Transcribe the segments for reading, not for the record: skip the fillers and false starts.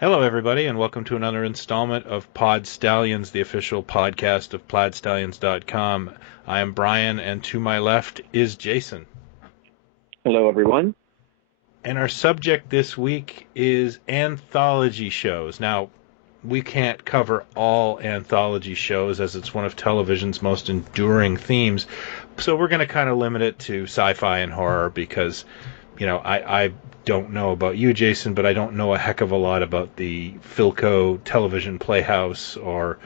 Hello, everybody, and welcome to another installment of Pod Stallions, the official podcast of PodStallions.com. I am Brian, and to my left is Jason. Hello, everyone. And our subject this week is anthology shows. Now, we can't cover all anthology shows as it's one of television's most enduring themes, so we're going to kind of limit it to sci-fi and horror because I don't know about you, Jason, but I don't know a heck of a lot about the Philco television playhouse or,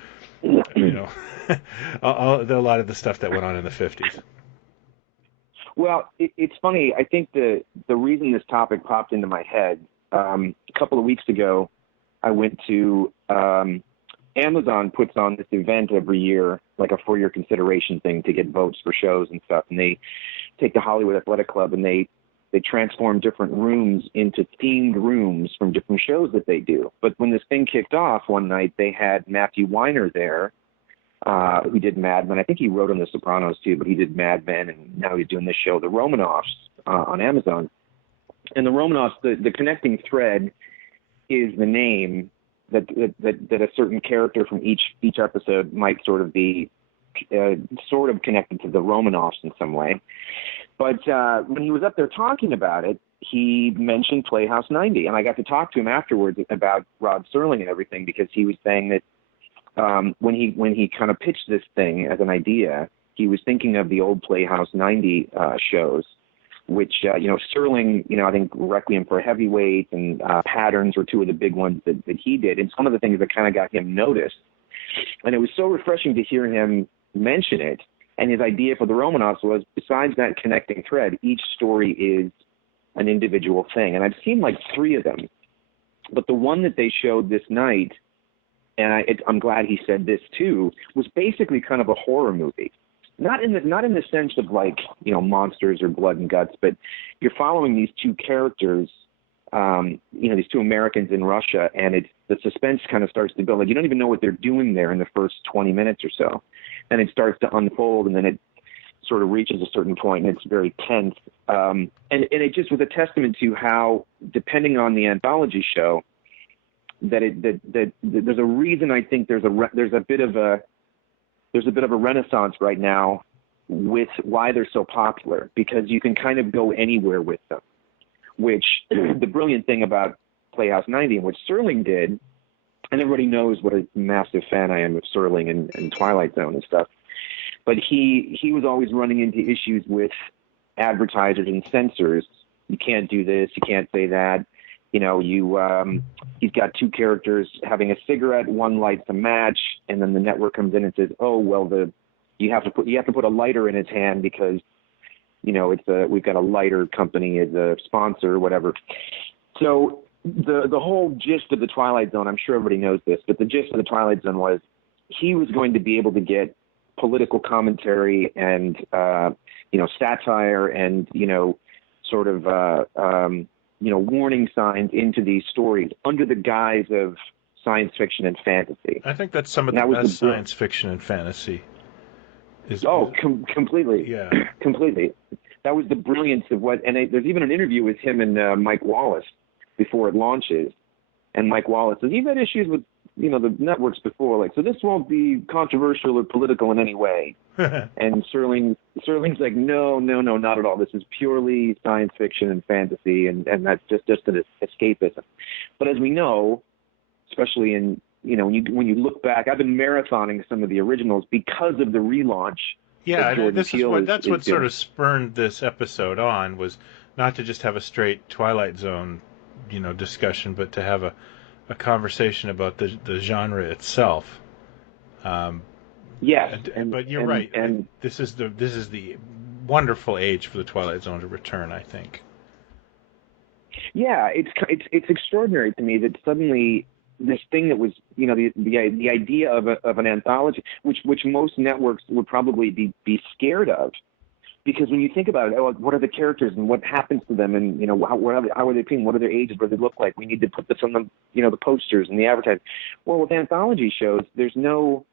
a lot of the stuff that went on in the 50s. Well, it's funny. I think the reason this topic popped into my head, a couple of weeks ago, I went to Amazon puts on this event every year, like a for-your consideration thing to get votes for shows and stuff. And they take the Hollywood Athletic Club and they transform different rooms into themed rooms from different shows that they do. But when this thing kicked off one night, they had Matthew Weiner there, who did Mad Men. I think he wrote on The Sopranos too, but he did Mad Men, and now he's doing this show, The Romanovs, on Amazon. And The Romanovs, the connecting thread is the name that a certain character from each episode might sort of be sort of connected to the Romanovs in some way. But when he was up there talking about it, he mentioned Playhouse 90, and I got to talk to him afterwards about Rod Serling and everything, because he was saying that when he kind of pitched this thing as an idea, he was thinking of the old Playhouse 90 shows, which Serling, I think Requiem for a Heavyweight and Patterns were two of the big ones that he did, and some of the things that kind of got him noticed. And it was so refreshing to hear him mention it. And his idea for the Romanovs was, besides that connecting thread, each story is an individual thing. And I've seen like 3 of them. But the one that they showed this night, and I'm glad he said this too, was basically kind of a horror movie. Not in the sense of like, monsters or blood and guts, but you're following these 2 characters, these 2 Americans in Russia, and the suspense kind of starts to build. Like, you don't even know what they're doing there in the first 20 minutes or so. And it starts to unfold, and then it sort of reaches a certain point, and it's very tense. And it just was a testament to how, depending on the anthology show, that there's a reason I think there's a bit of a renaissance right now with why they're so popular, because you can kind of go anywhere with them. Which the brilliant thing about Playhouse 90, and what Serling did, and everybody knows what a massive fan I am of Serling and Twilight Zone and stuff, but he was always running into issues with advertisers and censors. You can't do this, you can't say that. He's got 2 characters having a cigarette, one lights a match, and then the network comes in and says, "Oh, well, you have to put a lighter in his hand because we've got a lighter company as a sponsor," or whatever. So the whole gist of the Twilight Zone, I'm sure everybody knows this, but the gist of the Twilight Zone was he was going to be able to get political commentary and satire and sort of warning signs into these stories under the guise of science fiction and fantasy. I think that's some of the best science fiction and fantasy. Completely. Yeah. Completely. That was the brilliance of what, and there's even an interview with him and Mike Wallace before it launches, and Mike Wallace says, "You've had issues with, the networks before, like, so this won't be controversial or political in any way." And Serling's like, no, not at all. This is purely science fiction and fantasy, and that's just an escapism. But as we know, especially in, when you look back, I've been marathoning some of the originals because of the relaunch. Yeah, that's what sort of spurred this episode on, was not to just have a straight Twilight Zone, discussion, but to have a conversation about the genre itself. Yes, but you're right. And this is the wonderful age for the Twilight Zone to return, I think. Yeah, it's extraordinary to me that suddenly this thing that was, the idea of an anthology, which most networks would probably be scared of, because when you think about it, what are the characters and what happens to them, and how are they appearing, what are their ages, what do they look like? We need to put this on the posters and the advertising. Well, with anthology shows, there is no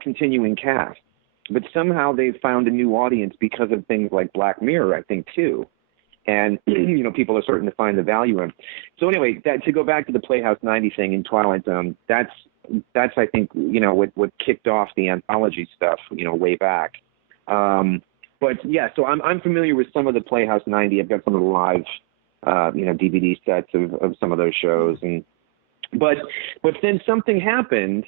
continuing cast, but somehow they've found a new audience because of things like Black Mirror, I think, too. and people are starting to find the value in. So anyway, to go back to the Playhouse 90 thing in Twilight Zone, that's I think what kicked off the anthology stuff way back. But yeah, so I'm familiar with some of the Playhouse 90. I've got some of the live DVD sets of some of those shows, but then something happened.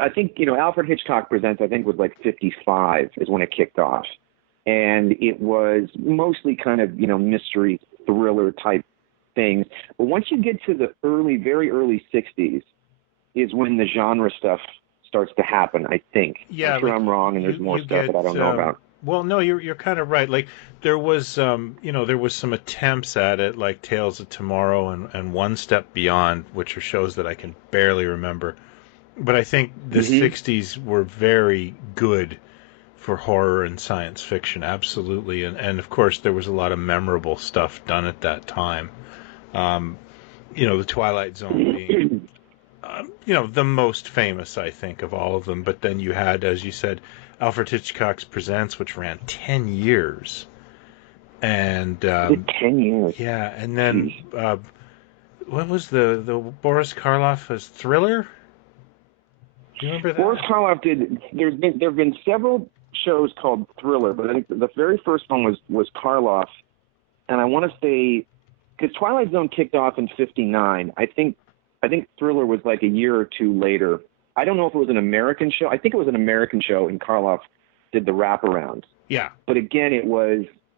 I think Alfred Hitchcock Presents, I think, was like 55 is when it kicked off. And it was mostly kind of, mystery thriller type things. But once you get to the very early 60s is when the genre stuff starts to happen, I think. Yeah, I'm sure I'm wrong, and there's more stuff that I don't know about. Well, no, you're kind of right. Like there was there was some attempts at it, like Tales of Tomorrow and One Step Beyond, which are shows that I can barely remember. But I think the 60s were very good for horror and science fiction, absolutely. And of course, there was a lot of memorable stuff done at that time. The Twilight Zone being, the most famous, I think, of all of them. But then you had, as you said, Alfred Hitchcock's Presents, which ran 10 years. And 10 years. Yeah, and then what was the Boris Karloff's Thriller? Do you remember that? Boris Karloff did. There have been several shows called Thriller, but I think the very first one was Karloff, and I want to say because Twilight Zone kicked off in '59. I think Thriller was like a year or two later. I don't know if it was an American show. I think it was an American show, and Karloff did the wraparound. Yeah. But again,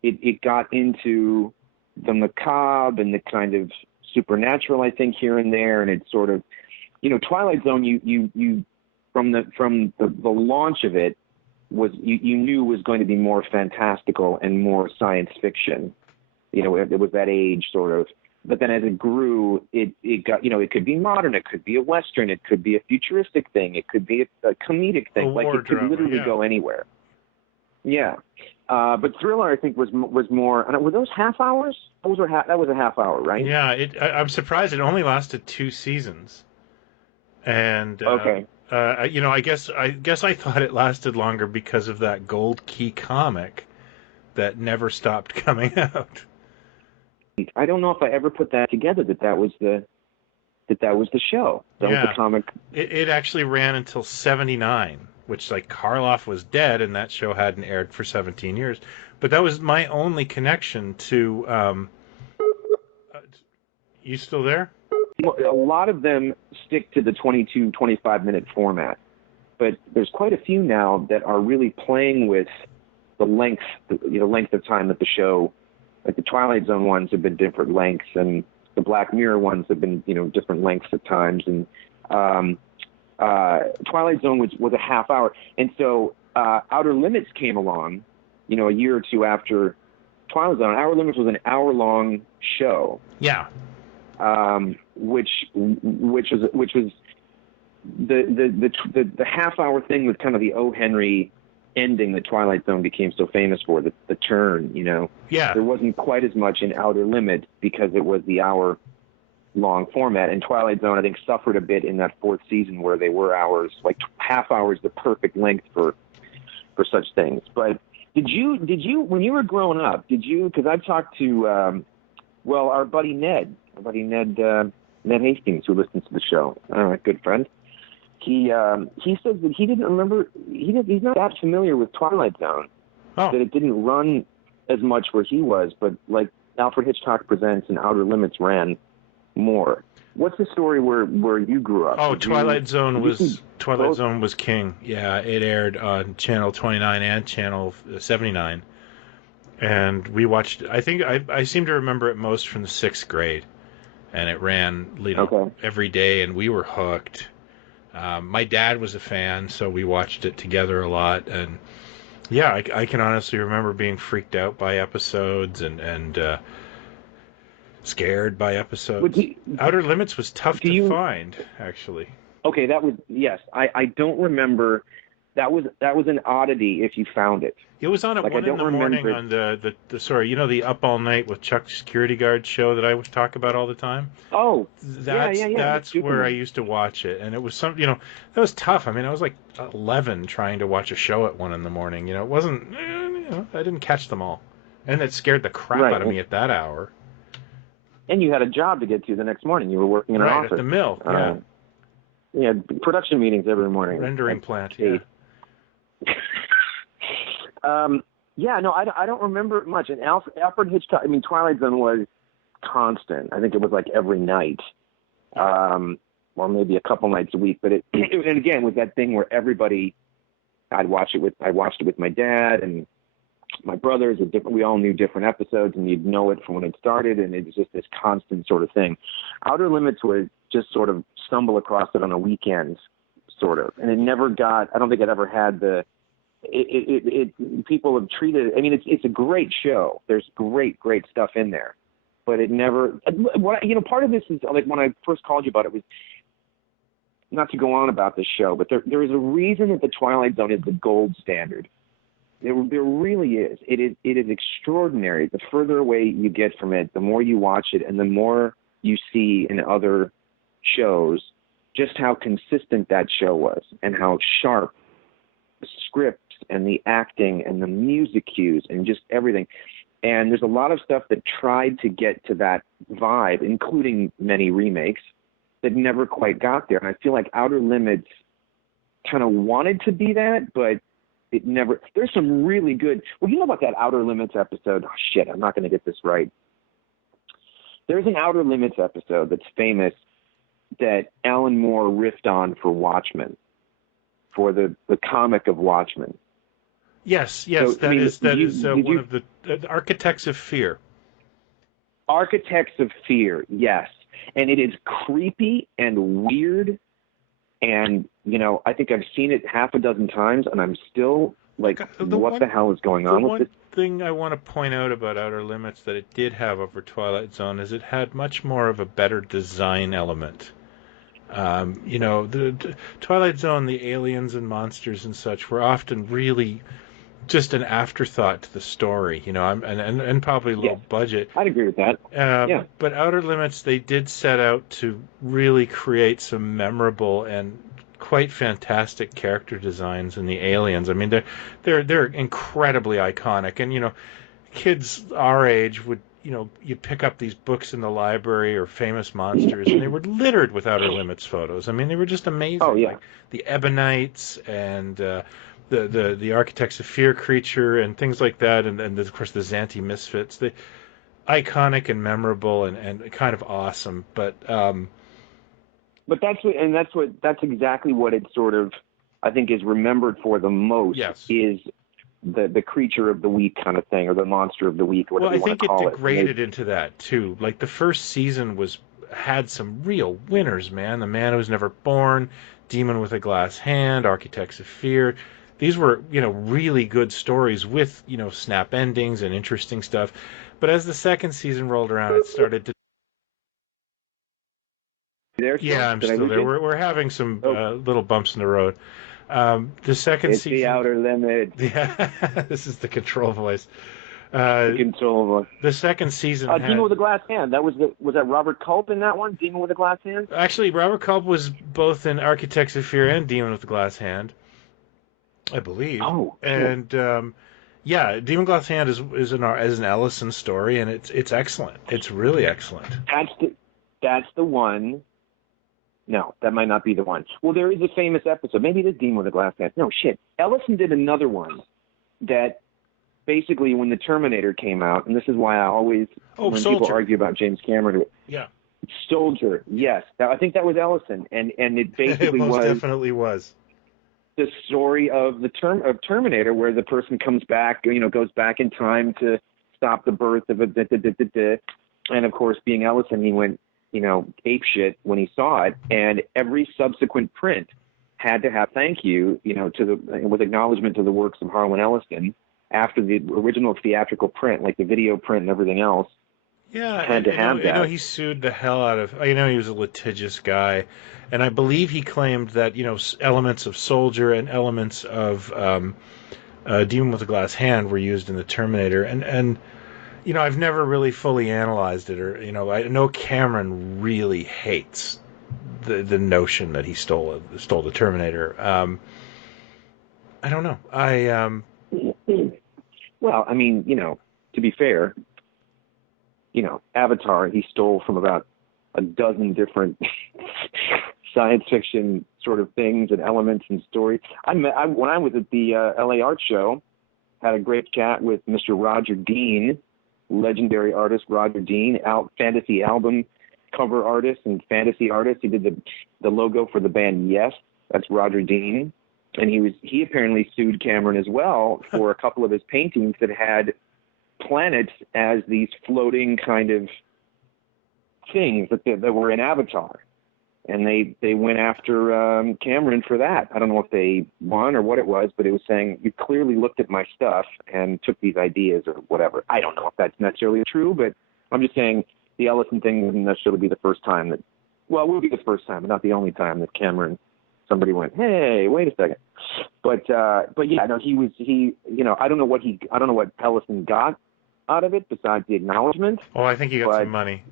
it got into the macabre and the kind of supernatural, I think, here and there, and it sort of, Twilight Zone. You from the launch of it was you knew was going to be more fantastical and more science fiction. It was that age sort of. But then as it grew, it got, it could be modern, it could be a Western, it could be a futuristic thing, it could be a comedic thing. Like it could literally go anywhere. Yeah. But Thriller, I think, was more. And were those half hours? That was a half hour, right? Yeah. I'm surprised it only lasted 2 seasons. And okay. I guess I thought it lasted longer because of that Gold Key comic that never stopped coming out. I don't know if I ever put that together. That was the show. That was the comic. It actually ran until '79, which like Karloff was dead, and that show hadn't aired for 17 years. But that was my only connection to. You still there? A lot of them stick to the 22, 25-minute format, but there's quite a few now that are really playing with the length of time that the show. Like the Twilight Zone ones have been different lengths, and the Black Mirror ones have been, different lengths at times. And Twilight Zone was a half hour, and so Outer Limits came along, a year or two after Twilight Zone. Outer Limits was an hour-long show. Yeah. Which was the half-hour thing with kind of the O. Henry ending that Twilight Zone became so famous for, the turn, Yeah. There wasn't quite as much in Outer Limits because it was the hour-long format. And Twilight Zone, I think, suffered a bit in that 4th season where they were hours, like half hours, the perfect length for such things. But did you, when you were growing up, because I've talked to, our buddy Ned Hastings, who listens to the show, a good friend. He says that he didn't remember. He's not that familiar with Twilight Zone. Oh. That it didn't run as much where he was, but like Alfred Hitchcock Presents and Outer Limits ran more. What's the story where you grew up? Oh, Twilight Zone was king. Yeah, it aired on Channel 29 and Channel 79, and we watched. I think I seem to remember it most from the 6th grade, and it ran every day, and we were hooked. My dad was a fan, so we watched it together a lot, and yeah, I can honestly remember being freaked out by episodes and scared by episodes. Outer Limits was tough to find, actually. Okay, that was, yes. I don't remember. That was an oddity if you found it. It was on at 1 in the morning on the Up All Night with Chuck security guard show that I would talk about all the time. Oh, that's where I used to watch it, and it was that was tough. I mean, I was like 11 trying to watch a show at 1 in the morning. It wasn't. I didn't catch them all. And it scared the crap out of me at that hour. And you had a job to get to the next morning. You were working in an office. Right, at the mill, yeah. You had production meetings every morning. Rendering plant, yeah. No, I don't remember much. And Alfred Hitchcock, I mean, Twilight Zone was constant. I think it was like every night, or maybe a couple nights a week. But and again, with that thing where everybody, I watched it with my dad and my brothers. We all knew different episodes, and you'd know it from when it started, and it was just this constant sort of thing. Outer Limits was just sort of stumble across it on a weekend, sort of, and it never got. I don't think it ever had the. People have treated it. I mean, it's a great show. There's great stuff in there, but it never. Part of this is like when I first called you about it was not to go on about this show, but there is a reason that the Twilight Zone is the gold standard. There really is. It is extraordinary. The further away you get from it, the more you watch it, and the more you see in other shows just how consistent that show was and how sharp the script and the acting and the music cues and just everything. And there's a lot of stuff that tried to get to that vibe, including many remakes, that never quite got there. And I feel like Outer Limits kind of wanted to be that, but it never. There's some really good. Well, you know about that Outer Limits episode? Oh, shit, I'm not going to get this right. There's an Outer Limits episode that's famous that Alan Moore riffed on for Watchmen, for the comic of Watchmen. Yes, so, that is one of the Architects of Fear. Architects of Fear, yes. And it is creepy and weird. And, I think I've seen it half a dozen times, and I'm still like, what the hell is going on with this? One thing I want to point out about Outer Limits that it did have over Twilight Zone is it had much more of a better design element. The Twilight Zone, the aliens and monsters and such were often really just an afterthought to the story, and probably low budget. I'd agree with that. But Outer Limits, they did set out to really create some memorable and quite fantastic character designs in the aliens. I mean, they're incredibly iconic, and kids our age would. You pick up these books in the library or famous monsters, and they were littered with Outer Limits photos. I mean, they were just amazing. Oh, yeah. Like the Ebonites and the Architects of Fear creature and things like that, and of course the Xanthi Misfits. The iconic and memorable and kind of awesome, but that's exactly what it sort of I think is remembered for the most. Yes. Is the creature of the week kind of thing, or the monster of the week, whatever you want to call it. Well, I think it degraded into that too. Like the first season had some real winners, man. The Man Who's Never Born, Demon with a Glass Hand, Architects of Fear. These were, really good stories with, snap endings and interesting stuff. But as the second season rolled around, it started to. Yeah, I'm still there. We're having some little bumps in the road. The second season. The Outer Limit. Yeah, this is the control voice. The control voice. The second season. Demon with a Glass Hand. Was that Robert Culp in that one? Demon with a Glass Hand. Actually, Robert Culp was both in Architects of Fear and Demon with a Glass Hand, I believe. Oh. And Demon with a Glass Hand is an Ellison story, and it's excellent. It's really excellent. That's the one. No, that might not be the one. Well, there is a famous episode. Maybe it is Demon with a Glass Hand. No, shit. Ellison did another one that basically when the Terminator came out, and this is why I always, when Soldier. People argue about James Cameron. Yeah. Soldier, yes. I think that was Ellison, and it basically it most definitely was. The story of Terminator, where the person comes back, goes back in time to stop the birth of and of course, being Ellison, he went, ape shit when he saw it, and every subsequent print had to have thank you, with acknowledgement to the works of Harlan Ellison after the original theatrical print, like the video print and everything else. Yeah, had to have that. He sued the hell out of. He was a litigious guy, and I believe he claimed that elements of Soldier and elements of Demon with a Glass Hand were used in the Terminator, and I've never really fully analyzed it, or I know Cameron really hates the notion that he stole the Terminator. I don't know. Well, I mean, to be fair, Avatar, he stole from about a dozen different science fiction sort of things and elements and stories. When I was at the LA Art Show, had a great chat with Mr. Roger Dean, legendary artist Roger Dean, fantasy album cover artist and fantasy artist. He did the logo for the band Yes. That's Roger Dean. And he apparently sued Cameron as well for a couple of his paintings that had planets as these floating kind of things that were in Avatar. And they went after Cameron for that. I don't know if they won or what it was, but it was saying, you clearly looked at my stuff and took these ideas or whatever. I don't know if that's necessarily true, but I'm just saying the Ellison thing wouldn't necessarily be the first time it will be the first time, but not the only time that somebody went, hey, wait a second. But yeah, no, I don't know what Ellison got out of it besides the acknowledgement. Oh, I think he got some money.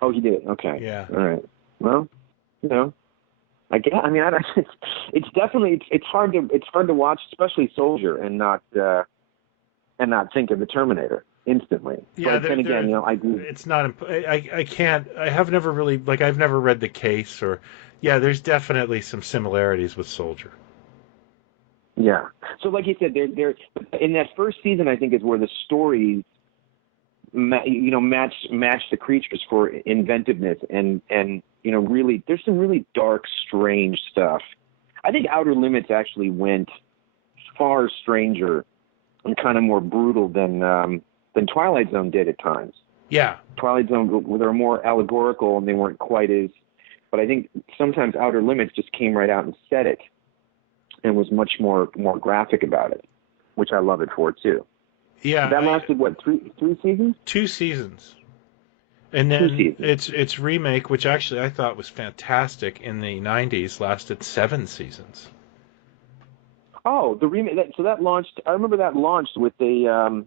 Oh, he did. Okay. Yeah. All right. Well, I guess. I mean, it's definitely it's hard to watch, especially Soldier, and not think of the Terminator instantly. Yeah. But then again, I do. It's not. I can't. I have never really I've never read the case or. Yeah, there's definitely some similarities with Soldier. Yeah. So, like you said, there in that first season, I think is where the stories, match the creatures for inventiveness and really, there's some really dark, strange stuff. I think Outer Limits actually went far stranger and kind of more brutal than Twilight Zone did at times. Yeah. Twilight Zone, they were more allegorical and they weren't quite as. But I think sometimes Outer Limits just came right out and said it, and was much more graphic about it, which I love it for too. Yeah, that lasted three seasons? 2 seasons, and then its remake, which actually I thought was fantastic in the '90s, lasted 7 seasons. Oh, the remake! That launched. I remember that launched with a.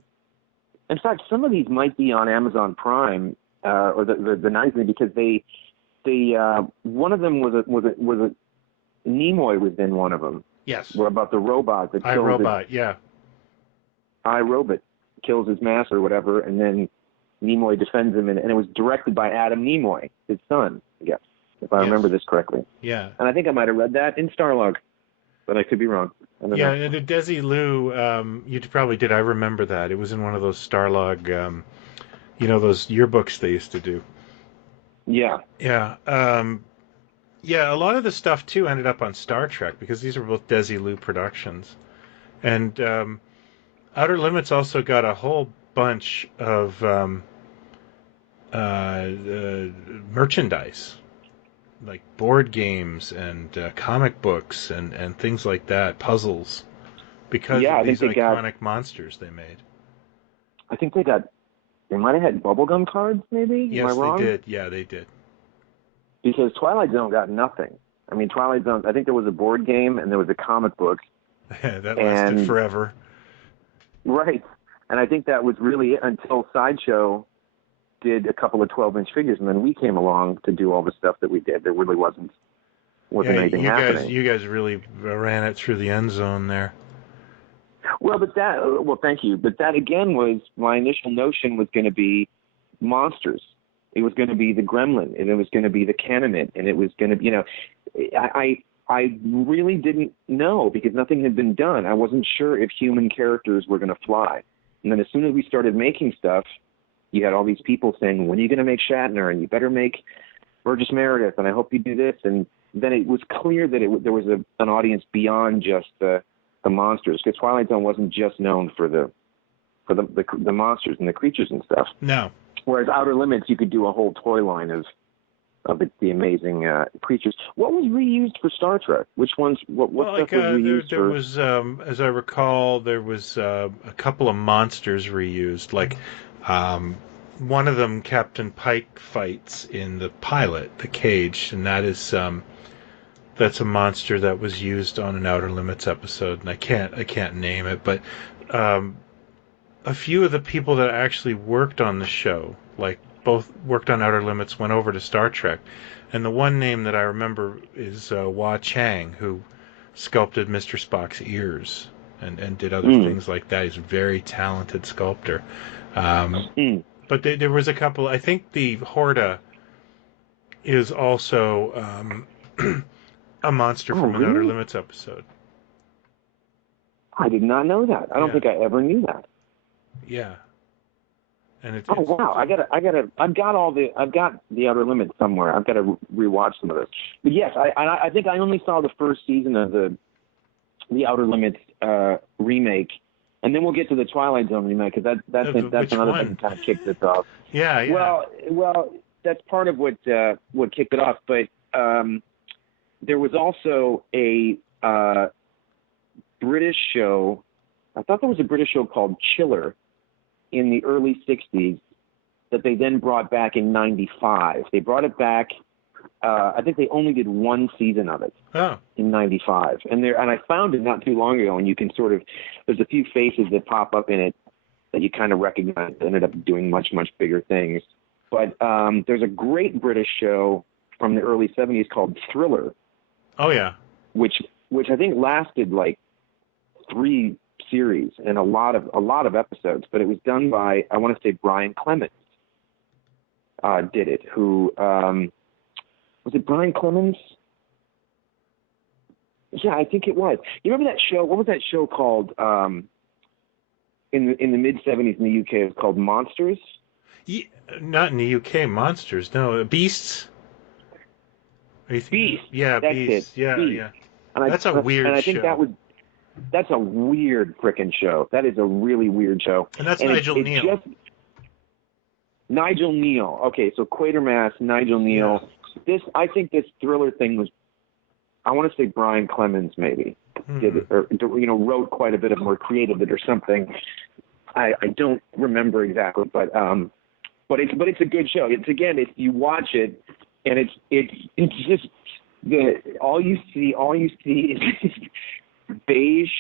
In fact, some of these might be on Amazon Prime or the '90s because they one of them was a Nimoy was in one of them. Yes. Were about the robot that kills iRobot, yeah. iRobot kills his master or whatever, and then Nimoy defends him, and it was directed by Adam Nimoy, his son, I guess, if I remember this correctly. Yeah. And I think I might have read that in Starlog, but I could be wrong. Yeah, and the Desilu, you probably did. I remember that. It was in one of those Starlog, those yearbooks they used to do. Yeah. Yeah. Yeah, a lot of the stuff, too, ended up on Star Trek, because these are both Desilu productions. And Outer Limits also got a whole bunch of merchandise, like board games and comic books and things like that, puzzles, because of these iconic monsters they made. I think they might have had bubblegum cards, maybe? Yes, Am I wrong? they did. Yeah, they did. Because Twilight Zone got nothing. I mean, Twilight Zone, I think there was a board game and there was a comic book. That lasted forever. Right. And I think that was really it until Sideshow did a couple of 12-inch figures, and then we came along to do all the stuff that we did. There really wasn't anything happening. You guys really ran it through the end zone there. Well, thank you. But that, again, was my initial notion was going to be monsters. It was going to be the gremlin, and it was going to be the Canonite, and it was going to, I really didn't know because nothing had been done. I wasn't sure if human characters were going to fly. And then as soon as we started making stuff, you had all these people saying, when are you going to make Shatner? And you better make Burgess Meredith, and I hope you do this. And then it was clear that there was an audience beyond just the monsters, because Twilight Zone wasn't just known for the monsters and the creatures and stuff. No. Whereas Outer Limits, you could do a whole toy line of the amazing creatures. What was reused for Star Trek? Which ones? What stuff was reused there was, as I recall, there was a couple of monsters reused. Like one of them, Captain Pike fights in the pilot, the Cage, and that's a monster that was used on an Outer Limits episode, and I can't name it, but a few of the people that actually worked on the show, like both worked on Outer Limits, went over to Star Trek. And the one name that I remember is Wah Chang, who sculpted Mr. Spock's ears. and did other things like that. He's a very talented sculptor. But there was a couple. I think the Horta is also a monster from an Outer Limits episode. I did not know that. I don't think I ever knew that. Yeah. And wow! I've got the Outer Limits somewhere. I've got to rewatch some of this. But yes, I think I only saw the first season of the Outer Limits remake, and then we'll get to the Twilight Zone remake because that's another thing that kind of kicked this off. Yeah. Well, that's part of what kicked it off. But there was also a British show. I thought there was a British show called Chiller in the early 60s that they then brought back in 95. They brought it back. I think they only did one season of it in 95. And I found it not too long ago, and you can there's a few faces that pop up in it that you kind of recognize that ended up doing much, much bigger things. But there's a great British show from the early 70s called Thriller. Oh, yeah. Which I think lasted like 3 series and a lot of episodes, but it was done by, I want to say, Brian Clemens did it. Who was it? Brian Clemens? Yeah, I think it was. You remember that show? What was that show called? In the mid '70s in the UK, it was called Monsters. Yeah, not in the UK, Monsters. No, Beasts. Beasts. Yeah, that's Beasts. It. Yeah, Beasts. yeah. And that's a weird show. And I think that's a weird frickin' show. That is a really weird show. And that's Nigel Neal. Nigel Neal. Okay, so Quatermass, Nigel Neal. Yeah. I think this Thriller thing was, I want to say Brian Clemens maybe did it, or wrote quite a bit of, or created it or something. I don't remember exactly, but it's a good show. It's you watch it, and it's just all you see is beige.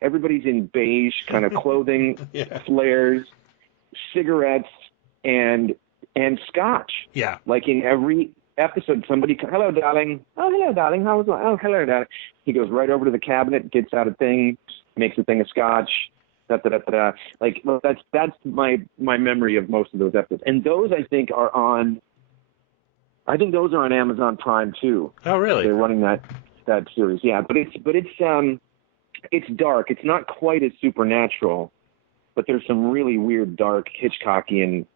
Everybody's in beige kind of clothing, flares, cigarettes, and scotch. Yeah. Like in every episode, somebody, hello, darling. Oh, hello, darling. How was it? Oh, hello, darling. He goes right over to the cabinet, gets out a thing, makes a thing of scotch. Da, da, da, da, da. Like, that's my memory of most of those episodes. And those, I think, are on Amazon Prime too. Oh, really? They're running that series. Yeah, but it's dark. It's not quite as supernatural, but there's some really weird, dark Hitchcockian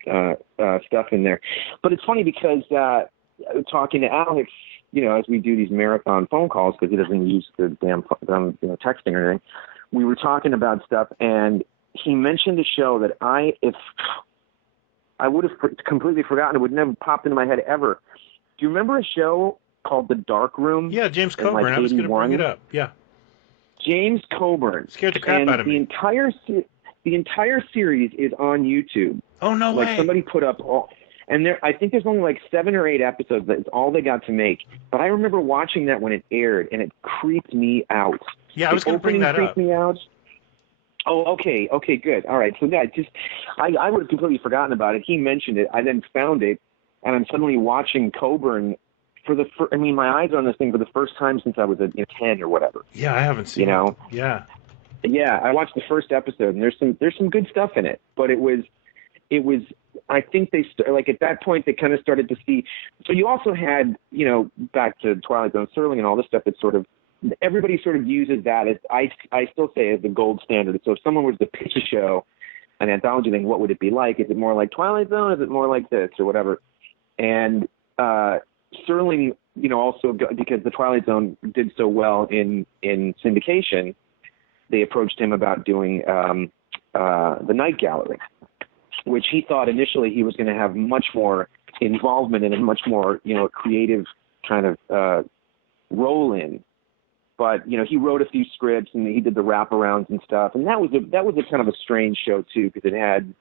stuff in there. But it's funny because talking to Alex, as we do these marathon phone calls, because he doesn't use the damn texting or anything, we were talking about stuff, and he mentioned a show that if I would have completely forgotten, it would never popped into my head ever. Do you remember a show called The Dark Room? Yeah, James Coburn. I was going to bring it up. Yeah. James Coburn. Scared the crap out of me. The entire series is on YouTube. Oh, no way. Like somebody put up I think there's only like 7 or 8 episodes. That's all they got to make. But I remember watching that when it aired, and it creeped me out. Yeah, I was going to bring that up. Creeped me out. Oh, okay, good. All right. So yeah, I would have completely forgotten about it. He mentioned it. I then found it, and I'm suddenly watching Coburn my eyes are on this thing for the first time since I was 10 or whatever. Yeah, I haven't seen it. Yeah. Yeah, I watched the first episode, and there's some good stuff in it, but it was I think they at that point they kind of started to see. So you also had back to Twilight Zone, Serling, and all this stuff that sort of everybody sort of uses that as I still say as the gold standard. So if someone was to pitch a show, an anthology thing, what would it be like? Is it more like Twilight Zone? Is it more like this or whatever? And Serling, also because the Twilight Zone did so well in syndication, they approached him about doing the Night Gallery, which he thought initially he was going to have much more involvement in and much more, creative kind of role in. But, he wrote a few scripts and he did the wraparounds and stuff. And that was a kind of a strange show too, because it had,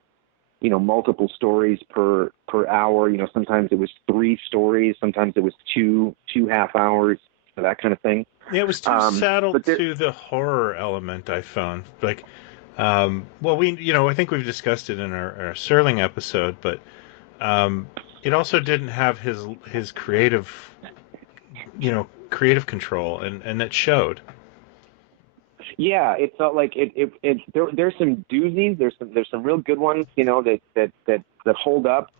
multiple stories per hour. Sometimes it was 3 stories, sometimes it was two half hours, that kind of thing. Yeah, it was too saddled to the horror element, I found. Like, I think we've discussed it in our Serling episode, but it also didn't have his creative control, and that showed. Yeah, it felt like there's some doozies. There's some real good ones, that hold up.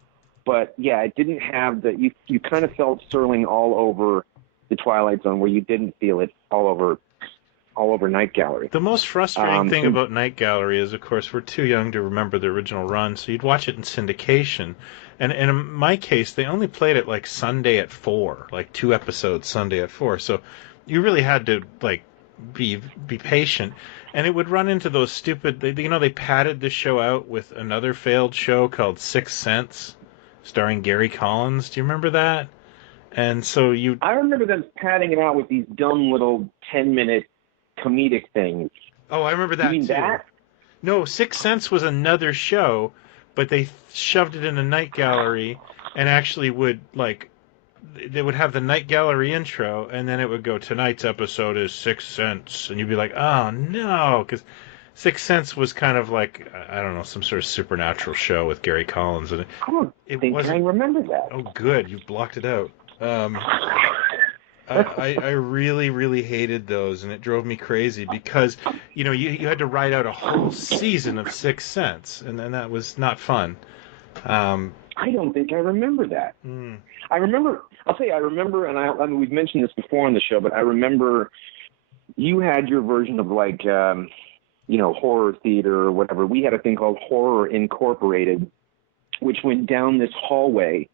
But yeah, it didn't have you kind of felt Serling all over the Twilight Zone, where you didn't feel it all over Night Gallery. The most frustrating thing about Night Gallery is, of course, we're too young to remember the original run, so you'd watch it in syndication. And in my case, they only played it like Sunday at 4, like 2 episodes Sunday at 4. So you really had to like be patient. And it would run into those stupid, they padded the show out with another failed show called Sixth Sense, starring Gary Collins. Do you remember that? And so I remember them padding it out with these dumb little 10-minute comedic things. Oh, I remember that. You mean too. that? No, Sixth Sense was another show, but they shoved it in a Night Gallery, and actually they would have the Night Gallery intro, and then it would go, tonight's episode is Sixth Sense, and you'd be like, oh no, because Sixth Sense was kind of like, I don't know, some sort of supernatural show with Gary Collins, and I don't think I remember that. Oh, good, you blocked it out. I really, really hated those, and it drove me crazy because, you had to write out a whole season of Sixth Sense, and that was not fun. I don't think I remember that. I remember, and I mean, we've mentioned this before on the show, but I remember you had your version of like, horror theater or whatever. We had a thing called Horror Incorporated, which went down this hallway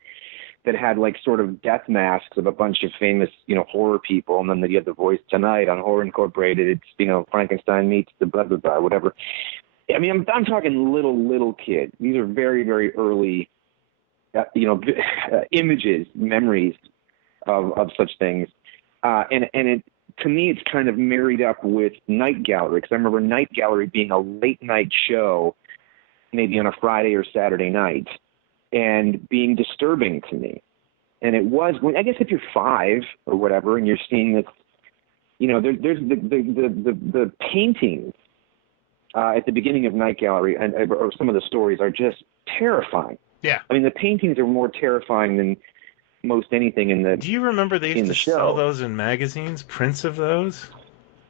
that had like sort of death masks of a bunch of famous, horror people. And then you had the voice tonight on Horror Incorporated. It's, Frankenstein meets the blah, blah, blah, whatever. I mean, I'm talking little kids. These are very, very early, images, memories of such things. And it, to me, it's kind of married up with Night Gallery, because I remember Night Gallery being a late night show, maybe on a Friday or Saturday night, and being disturbing to me. And it was, I guess if you're 5 or whatever, and you're seeing this, there's the paintings at the beginning of Night Gallery, or some of the stories are just terrifying. Yeah. I mean, the paintings are more terrifying than most anything in the. Do you remember they used to sell those in magazines, prints of those?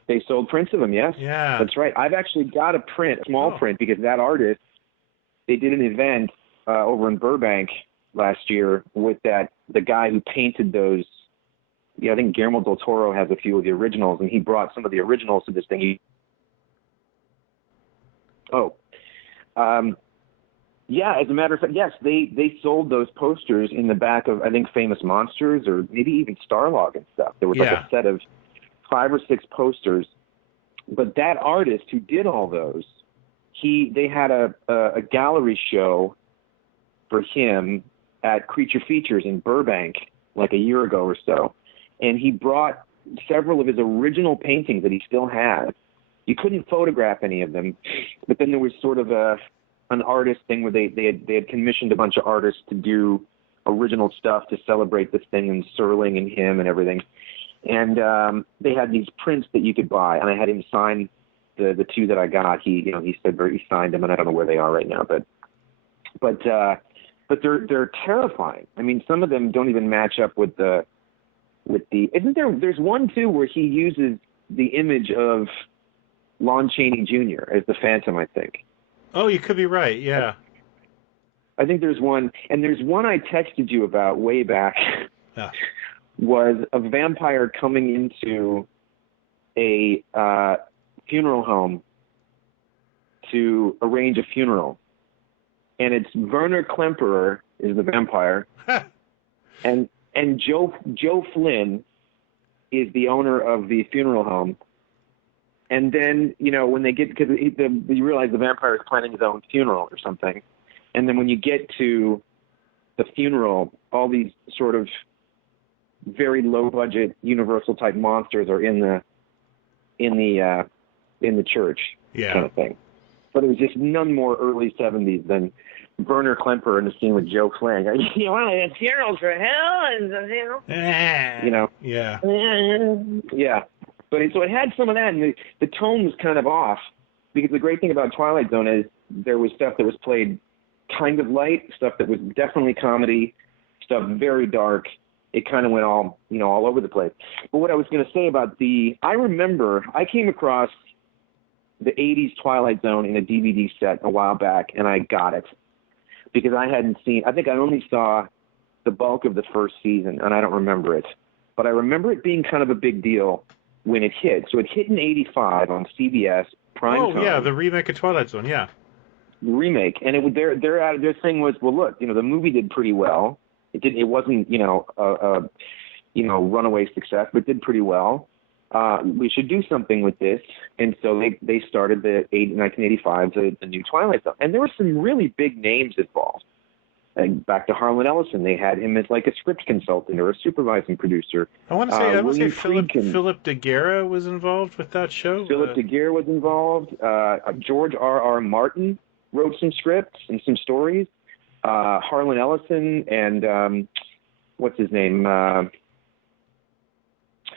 They sold prints of them, yes. Yeah. That's right. I've actually got a small print, because that artist, they did an event over in Burbank last year with the guy who painted those. Yeah, I think Guillermo del Toro has a few of the originals, and he brought some of the originals to this thing. Yeah, as a matter of fact, yes, they sold those posters in the back of, I think, Famous Monsters, or maybe even Starlog and stuff. There was like a set of 5 or 6 posters. But that artist who did all those, they had a gallery show for him at Creature Features in Burbank like a year ago or so. And he brought several of his original paintings that he still had. You couldn't photograph any of them, but then there was sort of an artist thing where they had commissioned a bunch of artists to do original stuff to celebrate this thing, and Serling and him and everything. And they had these prints that you could buy, and I had him sign the 2 that I got. He said he signed them, and I don't know where they are right now, but they're terrifying. I mean, some of them don't even match up with the there's one too where he uses the image of Lon Chaney Jr. as the Phantom, I think. Oh, you could be right, yeah. I think there's one, and there's one I texted you about way back, was a vampire coming into a funeral home to arrange a funeral. And it's Werner Klemperer is the vampire, and Joe Flynn is the owner of the funeral home. And then, when they get, because you realize the vampire is planning his own funeral or something. And then when you get to the funeral, all these sort of very low budget Universal type monsters are in the church, kind of thing. But it was just none more early 70s than Werner Klemperer in the scene with Joe Flynn. You want to get funerals for hell? Yeah. Yeah. But so it had some of that, and the tone was kind of off, because the great thing about Twilight Zone is there was stuff that was played kind of light, stuff that was definitely comedy, stuff very dark. It kind of went all over the place. But what I was going to say about I remember I came across the 80s Twilight Zone in a DVD set a while back, and I got it because I hadn't seen. I think I only saw the bulk of the first season, and I don't remember it. But I remember it being kind of a big deal when it hit. So it hit in '85 on CBS prime time. Oh yeah, the remake of Twilight Zone. Yeah, the remake, and it their thing was, well, look, the movie did pretty well. It wasn't a runaway success, but it did pretty well. We should do something with this, and so they started 1985 the new Twilight Zone, and there were some really big names involved. And back to Harlan Ellison, they had him as like a script consultant or a supervising producer. I want to say Philip de Guerra was involved with that show. Philip de Guerra was involved. George R.R. Martin wrote some scripts and some stories. Harlan Ellison and what's his name?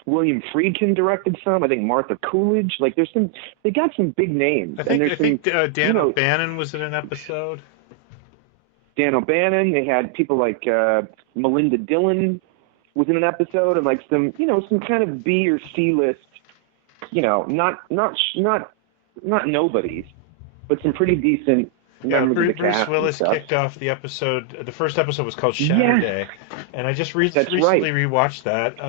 William Friedkin directed some. I think Martha Coolidge. Like they got some big names. I think Dan O'Bannon was in an episode. Dan O'Bannon. They had people like Melinda Dillon was in an episode, and like some kind of B or C list, not nobodies, but some pretty decent. Yeah, Bruce Willis kicked off the episode. The first episode was called Shatter Day, and I just recently rewatched that.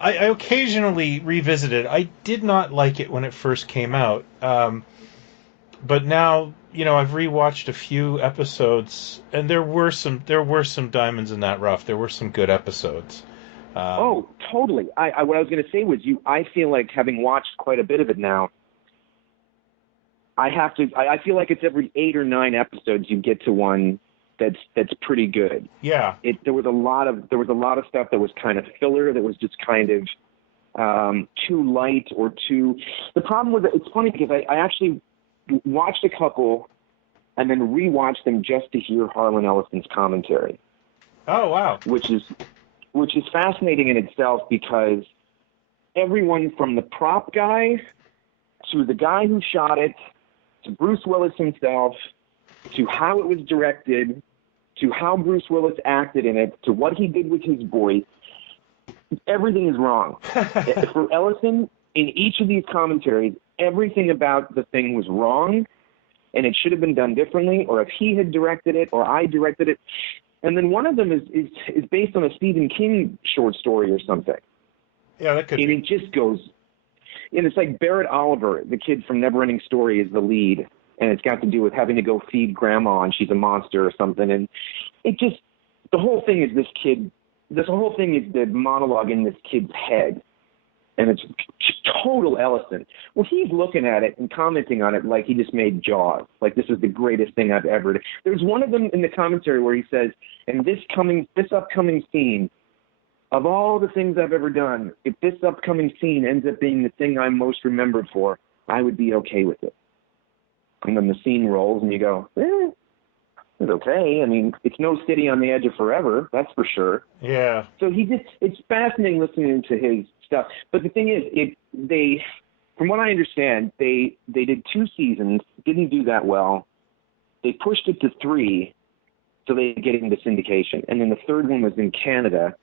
I occasionally revisit it. I did not like it when it first came out, but now I've rewatched a few episodes, and there were some diamonds in that rough. There were some good episodes. Oh, totally. What I was going to say was I feel like, having watched quite a bit of it now, I feel like it's every 8 or 9 episodes you get to one that's pretty good. Yeah. There was a lot of stuff that was kind of filler, that was just kind of too light or too. The problem with it, it's funny because I actually watched a couple and then rewatched them just to hear Harlan Ellison's commentary. Oh wow. Which is fascinating in itself, because everyone from the prop guy to the guy who shot it, to Bruce Willis himself, to how it was directed, to how Bruce Willis acted in it, to what he did with his voice, everything is wrong. For Ellison, in each of these commentaries, everything about the thing was wrong, and it should have been done differently, or if he had directed it, or I directed it. And then one of them is based on a Stephen King short story or something. Yeah, that could be. And it just goes... And it's like Barrett Oliver, the kid from Neverending Story, is the lead, and it's got to do with having to go feed grandma, and she's a monster or something. And it just, the whole thing is the monologue in this kid's head, and it's total Ellison. Well, he's looking at it and commenting on it like he just made Jaws, like this is the greatest thing I've ever done. There's one of them in the commentary where he says, "And this upcoming scene, of all the things I've ever done, if this upcoming scene ends up being the thing I'm most remembered for, I would be okay with it." And then the scene rolls, and you go, it's okay. I mean, it's no City on the Edge of Forever, that's for sure. Yeah. So it's fascinating listening to his stuff. But the thing is, from what I understand, they did 2 seasons, didn't do that well. They pushed it to 3, so they get into syndication. And then the third one was in Canada.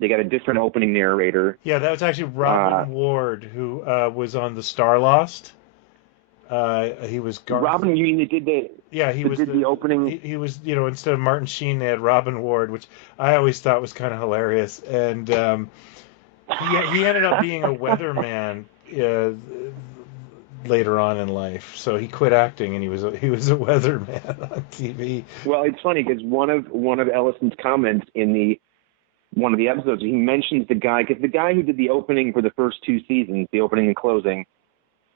They got a different opening narrator. Yeah, that was actually Robin Ward, who was on the Starlost. He was Robin. You mean they did the? Yeah, he did the opening. He was, instead of Martin Sheen, they had Robin Ward, which I always thought was kind of hilarious. And he ended up being a weatherman later on in life. So he quit acting, and he was a weatherman on TV. Well, it's funny because one of Ellison's comments in one of the episodes, he mentions the guy, because the guy who did the opening for the first 2 seasons, the opening and closing,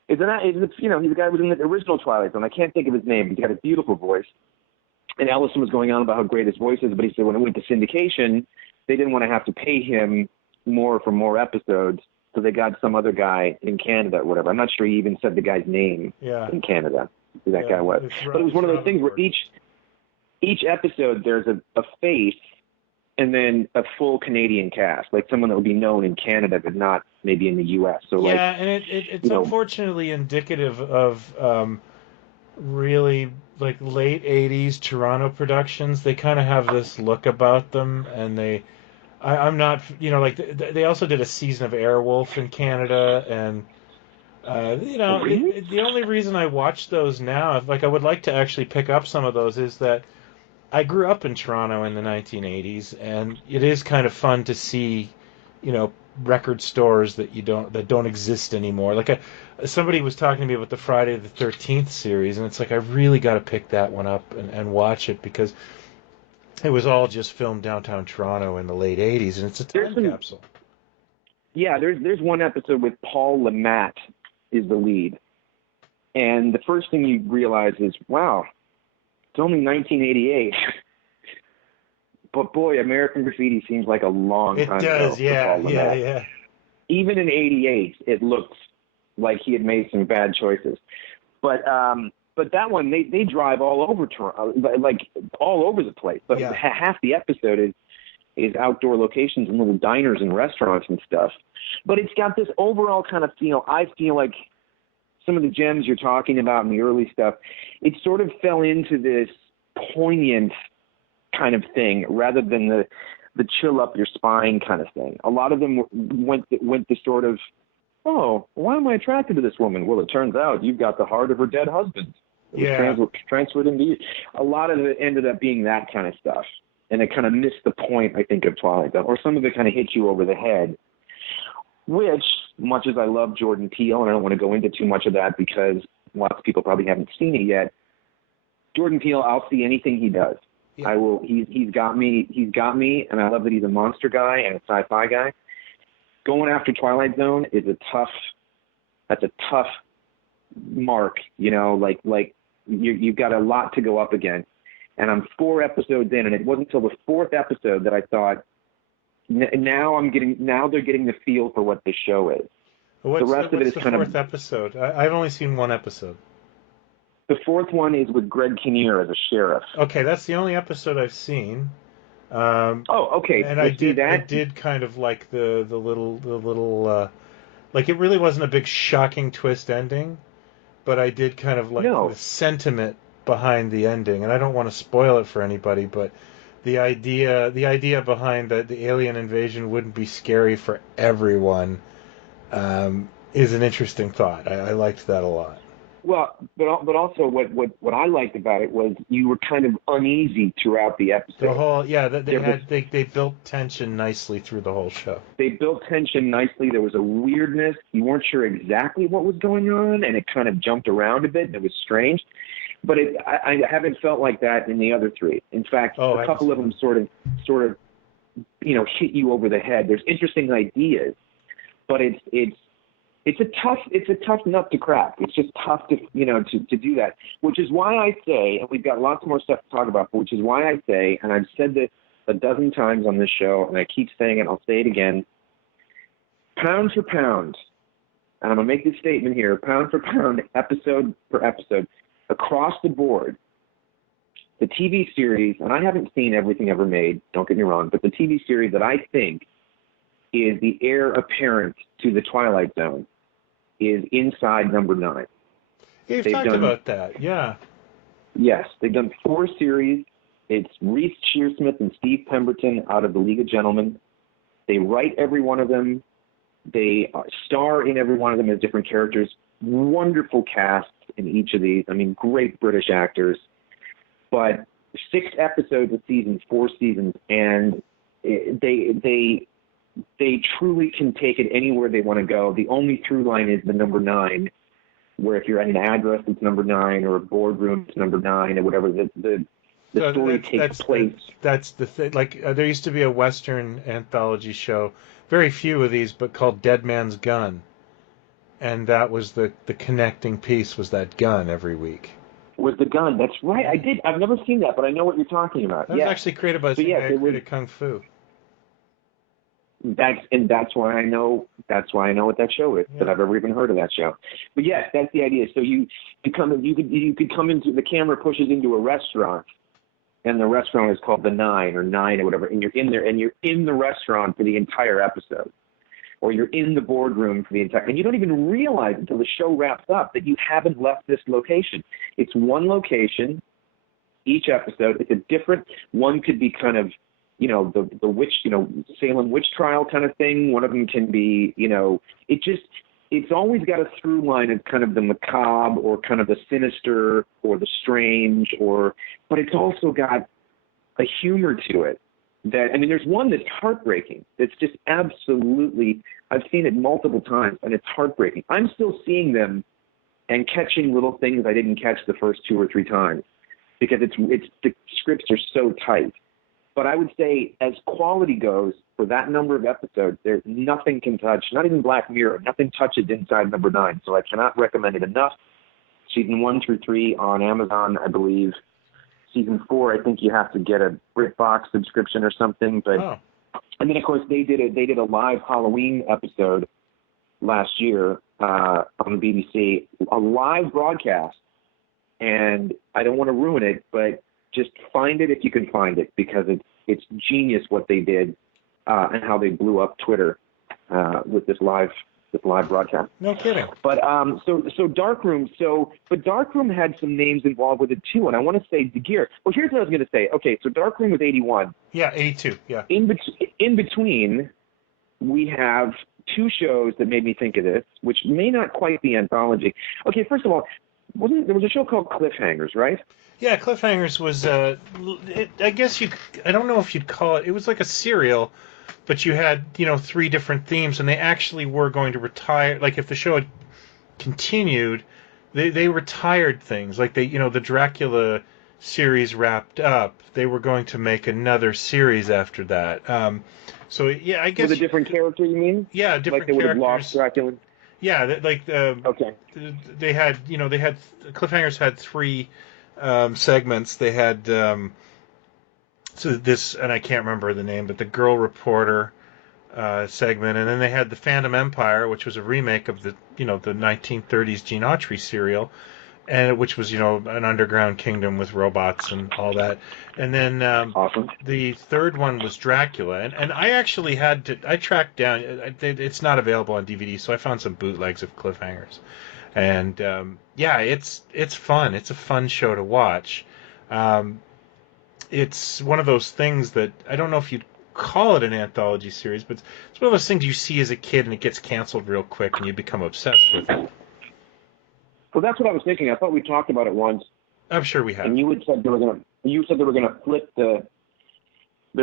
he's the guy who was in the original Twilight Zone. I can't think of his name. He's got a beautiful voice. And Ellison was going on about how great his voice is, but he said when it went to syndication, they didn't want to have to pay him more for more episodes, so they got some other guy in Canada or whatever. I'm not sure he even said the guy's name in Canada, who that guy was. But it was one of those things where each episode there's a face and then a full Canadian cast, like someone that would be known in Canada but not maybe in the U.S. So and it's unfortunately indicative of really like late 80s Toronto productions. They kind of have this look about them, and I'm not, they also did a season of Airwolf in Canada, and Really? The only reason I watch those now, like I would like to actually pick up some of those, is that I grew up in Toronto in the 1980s, and it is kind of fun to see, you know, record stores that don't exist anymore. Somebody was talking to me about the Friday the 13th series, and it's like I really got to pick that one up and watch it because it was all just filmed downtown Toronto in the late 80s, and it's a time capsule. Yeah, there's one episode with Paul Lamont is the lead, and the first thing you realize is, wow, it's only 1988. But boy, American Graffiti seems like a long time ago. It does, yeah, for Paul yeah, Lamont. yeah. Even in '88, it looked like he had made some bad choices. But that one, they drive all over Toronto, like all over the place. But Yeah. half the episode is outdoor locations and little diners and restaurants and stuff. But it's got this overall kind of feel. I feel like some of the gems you're talking about in the early stuff, it sort of fell into this poignant kind of thing rather than the chill up your spine kind of thing. A lot of them went the sort of, oh, why am I attracted to this woman? Well, it turns out you've got the heart of her dead husband. It was transferred into you. A lot of it ended up being that kind of stuff. And it kind of missed the point, I think, of Twilight Zone. Or some of it kind of hit you over the head, which, much as I love Jordan Peele, and I don't want to go into too much of that because lots of people probably haven't seen it yet, Jordan Peele, I'll see anything he does. Yeah. I will. He's got me, and I love that he's a monster guy and a sci-fi guy. Going after Twilight Zone is that's a tough mark, you know, like you've got a lot to go up against. And I'm 4 episodes in, and it wasn't until the 4th episode that I thought, now they're getting the feel for what this show is. The rest of it is kind of... What's the 4th episode? I've only seen 1 episode. The 4th one is with Greg Kinnear as a sheriff. Okay, that's the only episode I've seen. Okay. And I did kind of like the little like it really wasn't a big shocking twist ending, but I did kind of like the sentiment behind the ending, and I don't want to spoil it for anybody, but the idea behind the alien invasion wouldn't be scary for everyone is an interesting thought. I liked that a lot. Well, but also what I liked about it was you were kind of uneasy throughout the episode. The whole they built tension nicely through the whole show. They built tension nicely. There was a weirdness. You weren't sure exactly what was going on, and it kind of jumped around a bit, and it was strange. But I haven't felt like that in the other 3. In fact, a couple of them sort of hit you over the head. There's interesting ideas, but it's a tough nut to crack. It's just tough to do that, which is why I say, and we've got lots more stuff to talk about, but which is why I say, and I've said this a dozen times on this show, and I keep saying it, I'll say it again, pound for pound, and I'm going to make this statement here, pound for pound, episode per episode, across the board, the TV series, and I haven't seen everything ever made, don't get me wrong, but the TV series that I think is the heir apparent to the Twilight Zone is Inside Number 9. You've talked about that, yeah. Yes, they've done 4 series. It's Reese Shearsmith and Steve Pemberton out of the League of Gentlemen. They write every one of them. They star in every one of them as different characters. Wonderful casts in each of these. I mean, great British actors. But 6 episodes a season, 4 seasons, and they truly can take it anywhere they want to go. The only through line is the number 9, where if you're at an address, it's number 9, or a boardroom, it's number 9, or whatever. The story takes place. That's the thing. Like there used to be a Western anthology show, very few of these, but called Dead Man's Gun, and that was the connecting piece was that gun every week. Was the gun? That's right. I did. I've never seen that, but I know what you're talking about. That was actually created by the guy who created Kung Fu. That's why I know what that show is, that I've ever even heard of that show. But yes, that's the idea. So you could come into, the camera pushes into a restaurant, and the restaurant is called the 9 or 9 or whatever, and you're in there and you're in the restaurant for the entire episode, or you're in the boardroom for the entire, and you don't even realize until the show wraps up that you haven't left this location. It's one location each episode. It's a different one. Could be kind of the witch, Salem witch trial kind of thing. One of them can be, it it's always got a through line of kind of the macabre or kind of the sinister or the strange, but it's also got a humor to it. There's one that's heartbreaking. It's just absolutely, I've seen it multiple times, and it's heartbreaking. I'm still seeing them and catching little things I didn't catch the first 2 or 3 times because the scripts are so tight. But I would say, as quality goes, for that number of episodes, there's nothing can touch, not even Black Mirror, nothing touches Inside Number 9. So I cannot recommend it enough. Season 1 through 3 on Amazon, I believe. Season 4, I think you have to get a BritBox subscription or something. But And then, of course, they did a live Halloween episode last year on the BBC, a live broadcast. And I don't want to ruin it, but just find it if you can find it, because it's genius what they did and how they blew up Twitter with this live broadcast. No kidding. But so Darkroom. But Darkroom had some names involved with it too, and I want to say the gear. Well, here's what I was going to say. Okay, so Darkroom was 81. Yeah, 82. Yeah. In between, we have 2 shows that made me think of this, which may not quite be anthology. Okay, first of all, there was a show called Cliffhangers, right? Yeah, Cliffhangers was. I guess I don't know if you'd call it. It was like a serial. But you had, 3 different themes, and they actually were going to retire. Like, if the show had continued, they retired things. Like, the Dracula series wrapped up, they were going to make another series after that. So, yeah, I guess... With a different character, you mean? Yeah, different characters. Like they would have lost Dracula? Yeah, okay. They had, Cliffhangers had 3 segments. They had... So this, and I can't remember the name, but the Girl Reporter segment, and then they had the Phantom Empire, which was a remake of the 1930s Gene Autry serial, and which was an underground kingdom with robots and all that. And then awesome. The third one was Dracula, and I actually I tracked down. It's not available on DVD, so I found some bootlegs of Cliffhangers, and yeah, it's fun. It's a fun show to watch. It's one of those things that I don't know if you'd call it an anthology series, but it's one of those things you see as a kid and it gets canceled real quick and you become obsessed with it. Well, that's what I was thinking. I thought we talked about it once. I'm sure we have. And you had said they were going to flip they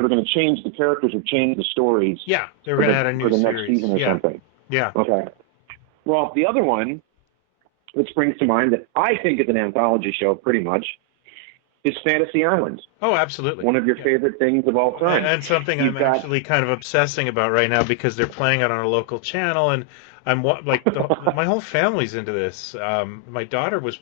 were going to change the characters or change the stories. Yeah, they were going to add a new series. For the next season or something. Yeah. Okay. Well, the other one that springs to mind that I think is an anthology show pretty much is Fantasy Island. Oh, absolutely. One of your favorite things of all time. And something I'm actually kind of obsessing about right now because they're playing it on a local channel, and I'm like, my whole family's into this. My daughter was,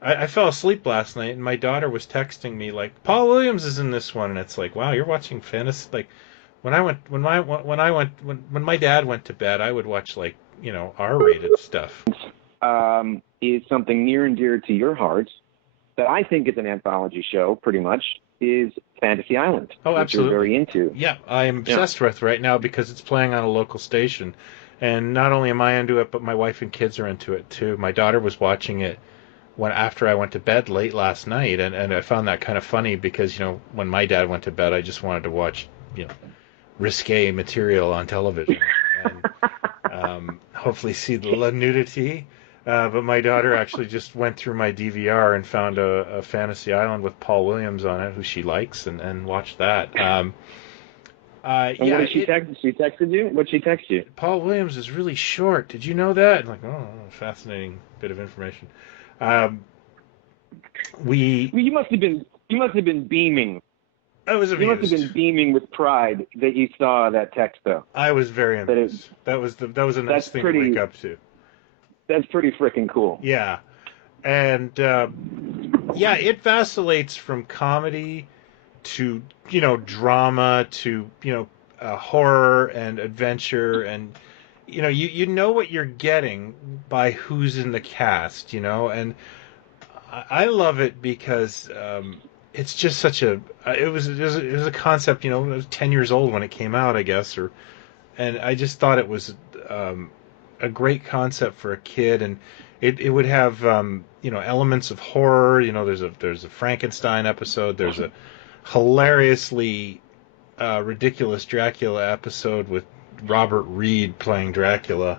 I fell asleep last night, and my daughter was texting me like, Paul Williams is in this one, and it's like, wow, you're watching fantasy. Like, when my dad went to bed, I would watch like, R-rated stuff. Is something near and dear to your heart that I think is an anthology show, pretty much, is Fantasy Island. Oh, absolutely. Which you're very into. Yeah, I'm obsessed with right now because it's playing on a local station. And not only am I into it, but my wife and kids are into it, too. My daughter was watching it after I went to bed late last night, and I found that kind of funny because, when my dad went to bed, I just wanted to watch, risque material on television. And hopefully see the nudity. But my daughter actually just went through my DVR and found a Fantasy Island with Paul Williams on it, who she likes, and watched that. And what did she text? She texted you? What did she text you? Paul Williams is really short. Did you know that? I'm like, oh, fascinating bit of information. You must have been beaming. I was amused. You must have been beaming with pride that you saw that text, though. I was very amused. That was a nice thing to wake up to. That's pretty freaking cool. Yeah. And, it vacillates from comedy to, drama to, horror and adventure. And, you know what you're getting by who's in the cast, and I love it because it's just such it was a concept, it was 10 years old when it came out, I guess, and I just thought it was a great concept for a kid, and it would have elements of horror. There's a Frankenstein episode. There's a hilariously ridiculous Dracula episode with Robert Reed playing Dracula,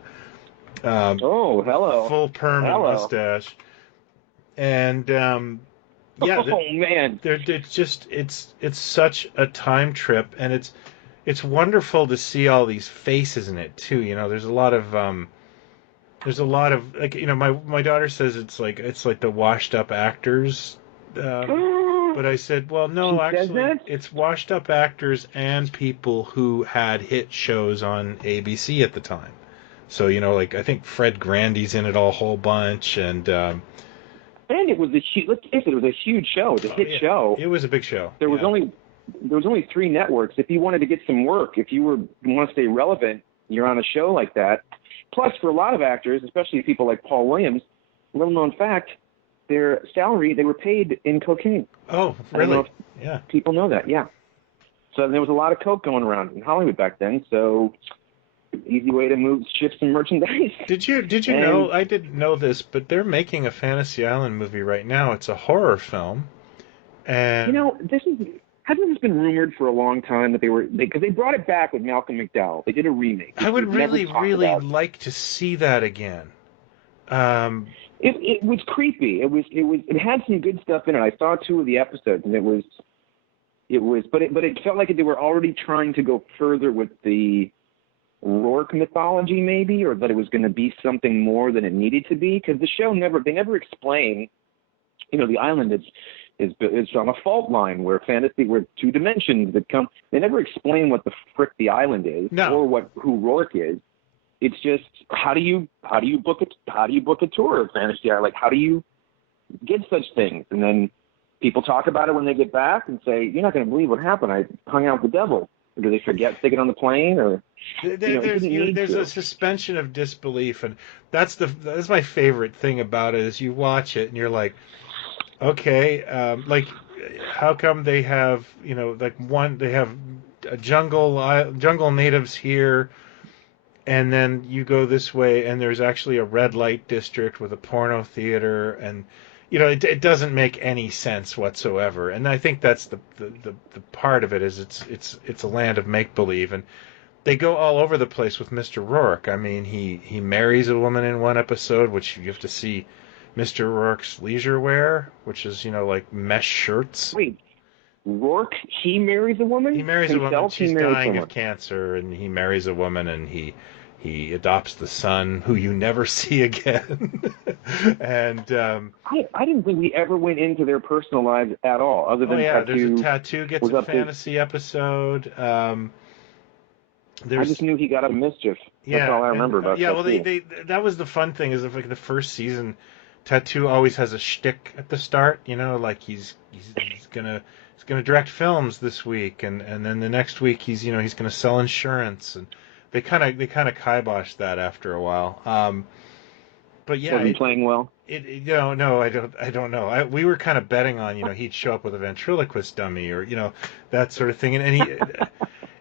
Oh, hello. Full perm and Hello. mustache. And yeah, Oh man. it's such a time trip, and it's wonderful to see all these faces in it too. There's a lot of like my daughter says it's like the washed up actors. But I said, well, She no, says actually, that? it's washed up actors and people who had hit shows on ABC at the time. So, like I think Fred Grandy's in it a whole bunch, and And it was a huge. Let's face it, it was a huge show. It was a hit yeah, show. it was a big show. There was Yeah. only 3 networks. If you wanted to get some work, if you want to stay relevant, you're on a show like that. Plus, for a lot of actors, especially people like Paul Williams, little known fact, their salary they were paid in cocaine. Oh, I don't know really? if Yeah. people know that. Yeah. So there was a lot of coke going around in Hollywood back then. So easy way to shift some merchandise. Did you And know? I didn't know this, but they're making a Fantasy Island movie right now. It's a horror film, and hasn't this been rumored for a long time that because they brought it back with Malcolm McDowell. They did a remake. I would We've never really, talked really about. like to see that again. Um, It was creepy. It had some good stuff in it. I saw 2 of the episodes, and but it felt like they were already trying to go further with the Rourke mythology, maybe, or that it was going to be something more than it needed to be. Because the show they never explain. The island is on a fault line where 2 dimensions that come. They never explain what the frick the island is, No. or who Rourke is. It's just how do you book a tour of Fantasy Island? Like, how do you get such things? And then people talk about it when they get back and say, "You're not going to believe what happened. I hung out with the devil." Or do they forget to get on the plane? Or there's a suspension of disbelief, and that's my favorite thing about it. Is you watch it and you're like, okay, like how come they have they have a jungle natives here, and then you go this way and there's actually a red light district with a porno theater, and it doesn't make any sense whatsoever. And I think that's the part of it is it's a land of make believe, and they go all over the place with Mr. Rourke. I mean, he marries a woman in one episode, which you have to see Mr. Rourke's leisure wear, which is like mesh shirts. wait, Rourke, he marries a woman? He marries Himself, a woman. he She's marries dying someone. of cancer, and he marries a woman, and he adopts the son, who you never see again. And I didn't think we ever went into their personal lives at all, other than there's Tattoo. a Tattoo gets was a up there. fantasy episode. I There's just knew he got up mischief. That's yeah, all I remember about yeah. Tattoo. Well, they that was the fun thing is like the first season, Tattoo always has a shtick at the start. Like he's gonna direct films this week, and then the next week he's gonna sell insurance, and they kind of kibosh that after a while. But yeah, Wasn't playing well. no, I don't know. We were kind of betting on he'd show up with a ventriloquist dummy or that sort of thing, and he.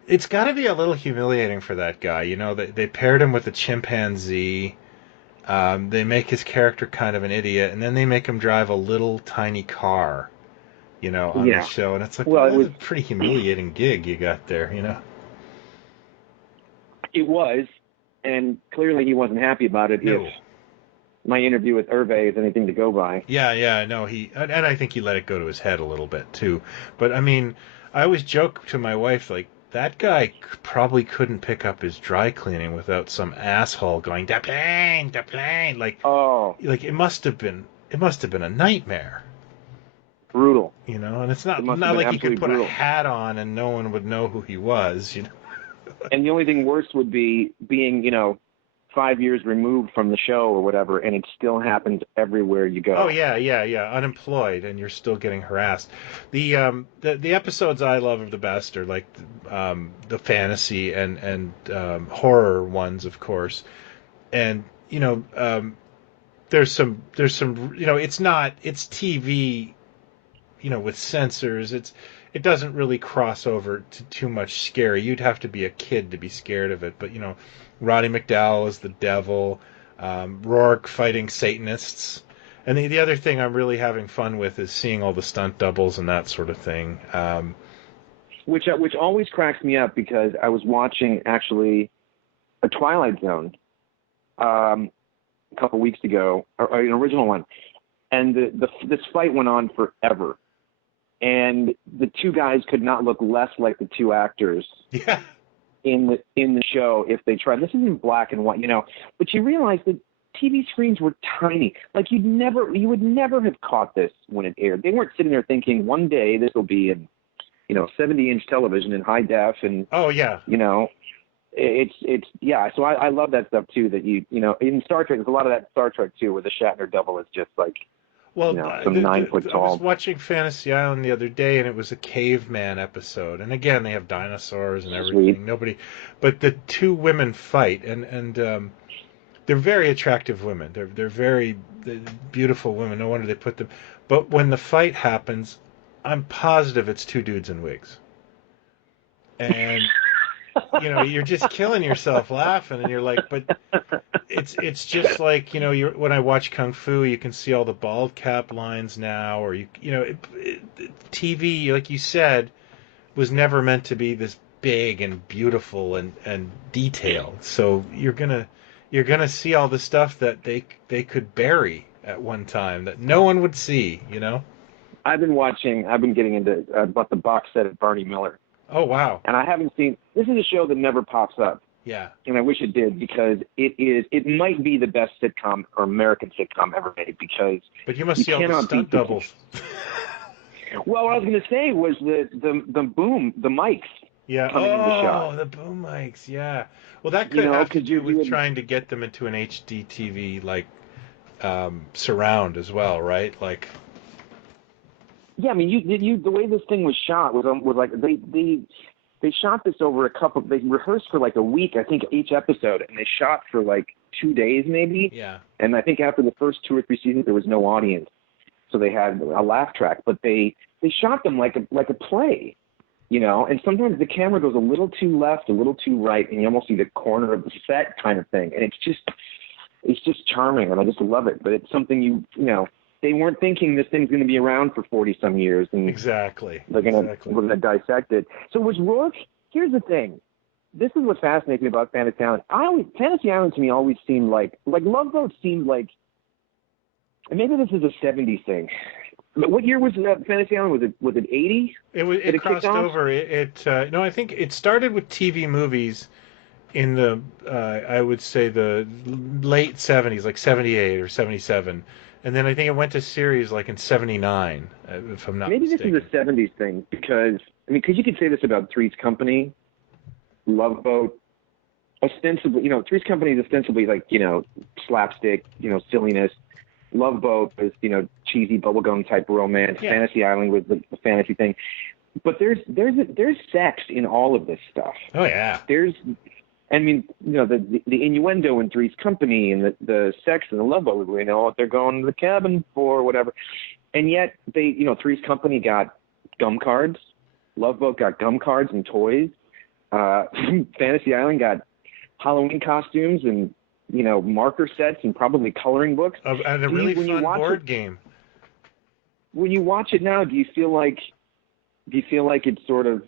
It's got to be a little humiliating for that guy. They paired him with a chimpanzee. They make his character kind of an idiot, and then they make him drive a little tiny car, on the show. And it's like, Well, well, that's a pretty humiliating gig you got there, It was, and clearly he wasn't happy about it. No. If my interview with Hervé is anything to go by. Yeah, no, and I think he let it go to his head a little bit too. But I mean, I always joke to my wife, like, that guy probably couldn't pick up his dry cleaning without some asshole going da plane, like it must have been a nightmare. Brutal. And it's not been like he could put brutal. a hat on and no one would know who he was. And the only thing worse would be being 5 years removed from the show or whatever, and it still happens everywhere you go. Oh yeah, unemployed, and you're still getting harassed. The episodes I love are the best are like the fantasy and horror ones, of course. And there's some it's TV, with censors. It doesn't really cross over to too much scary. You'd have to be a kid to be scared of it, but Roddy McDowell is the devil, Rourke fighting Satanists. And the other thing I'm really having fun with is seeing all the stunt doubles and that sort of thing. Which always cracks me up because I was watching actually a Twilight Zone a couple weeks ago, or an original one, and this fight went on forever, and the two guys could not look less like the two actors in the show if they tried. This is in black and white, but you realize that TV screens were tiny. Like you would never have caught this when it aired. They weren't sitting there thinking one day this will be in 70-inch television in high def, and it's so I love that stuff too, that in Star Trek there's a lot of that Star Trek too, where the Shatner double is just like some 9 foot tall. I was watching Fantasy Island the other day, and it was a caveman episode, and again they have dinosaurs and everything. Sweet. But the two women fight, and they're very attractive women. They're very beautiful women. No wonder they put them. But when the fight happens, I'm positive it's two dudes in wigs. And you're just killing yourself laughing, and you're like, but it's just like, when I watch Kung Fu, you can see all the bald cap lines now, or TV, like you said, was never meant to be this big and beautiful and detailed. So you're gonna see all the stuff that they could bury at one time that no one would see, I've been getting into, I bought the box set of Barney Miller. Oh, wow. And I haven't seen, this is a show that never pops up. Yeah. And I wish it did, because it might be the best sitcom or American sitcom ever made, because But you must see all the stunt doubles. Well, what I was going to say was the mics. Yeah. Coming into the shot. The boom mics. Yeah. Well, that could have to do with trying to get them into an HD TV surround as well, right? Like. Yeah, I mean, the way this thing was shot was like they shot this over they rehearsed for like a week, I think, each episode, and they shot for like 2 days maybe. Yeah. And I think after the first 2 or 3 seasons there was no audience, so they had a laugh track, but they shot them like a play, and sometimes the camera goes a little too left, a little too right, and you almost see the corner of the set kind of thing, and it's just charming, and I just love it. But it's something they weren't thinking this thing's going to be around for 40-some years, and exactly we're going to dissect it. So was Rourke? Here's the thing. This is what fascinates me about Fantasy Island. Fantasy Island to me always seemed like Love Boat seemed like, and maybe this is a 70s thing. But what year was Fantasy Island? Was it 80? It crossed over. I think it started with TV movies in the I would say the late 70s, like 78 or 77. And then I think it went to series like in 79, if I'm not mistaken. Maybe this is a 70s thing, because you could say this about Three's Company, Love Boat, ostensibly, Three's Company is ostensibly like, slapstick, silliness. Love Boat is, cheesy bubblegum type romance. Yeah. Fantasy Island was the fantasy thing. But there's sex in all of this stuff. Oh, yeah. The innuendo in Three's Company and the sex and the Love Boat, we know what they're going to the cabin for, whatever. And yet Three's Company got gum cards. Love Boat got gum cards and toys. Fantasy Island got Halloween costumes and, marker sets and probably coloring books. And a really fun board game. When you watch it now, do you feel like it's sort of,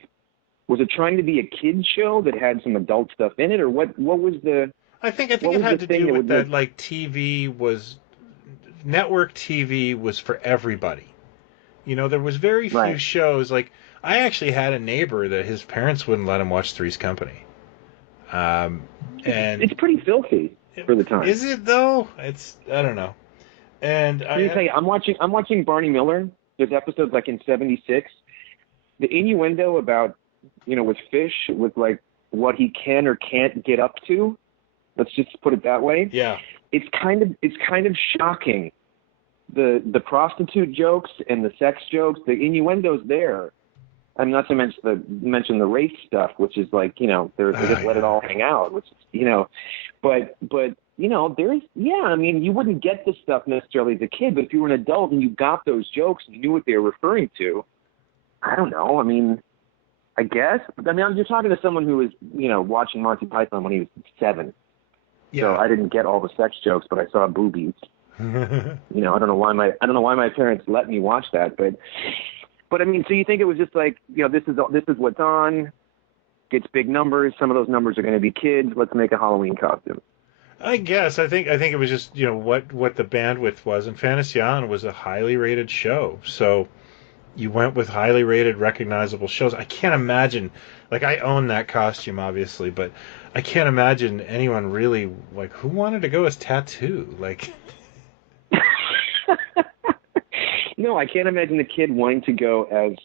was it trying to be a kid's show that had some adult stuff in it, or what was the? I think it had to do with that, like network TV was for everybody. There was very few shows. Like, I actually had a neighbor that his parents wouldn't let him watch Three's Company. And it's pretty filthy for the time. Is it though? I don't know. And let me tell you, I'm watching Barney Miller. There's episodes like in '76. The innuendo about, with Fish, with like what he can or can't get up to. Let's just put it that way. Yeah. It's kind of shocking. The prostitute jokes and the sex jokes, the innuendo's there. And not to mention the race stuff, which is like, they just let it all hang out, which is, but there's, you wouldn't get this stuff necessarily as a kid, but if you were an adult and you got those jokes and you knew what they were referring to, I don't know. I guess. I'm just talking to someone who was, watching Monty Python when he was 7. Yeah. So I didn't get all the sex jokes, but I saw boobies. I don't know why my parents let me watch that, but so you think it was just like, this is what's on. It's big numbers. Some of those numbers are going to be kids. Let's make a Halloween costume. I guess I think it was just what the bandwidth was, and Fantasy Island was a highly rated show, so you went with highly rated, recognizable shows. I can't imagine, like I own that costume obviously, but I can't imagine anyone really like who wanted to go as Tattoo. Like, No, I can't imagine a kid wanting to go as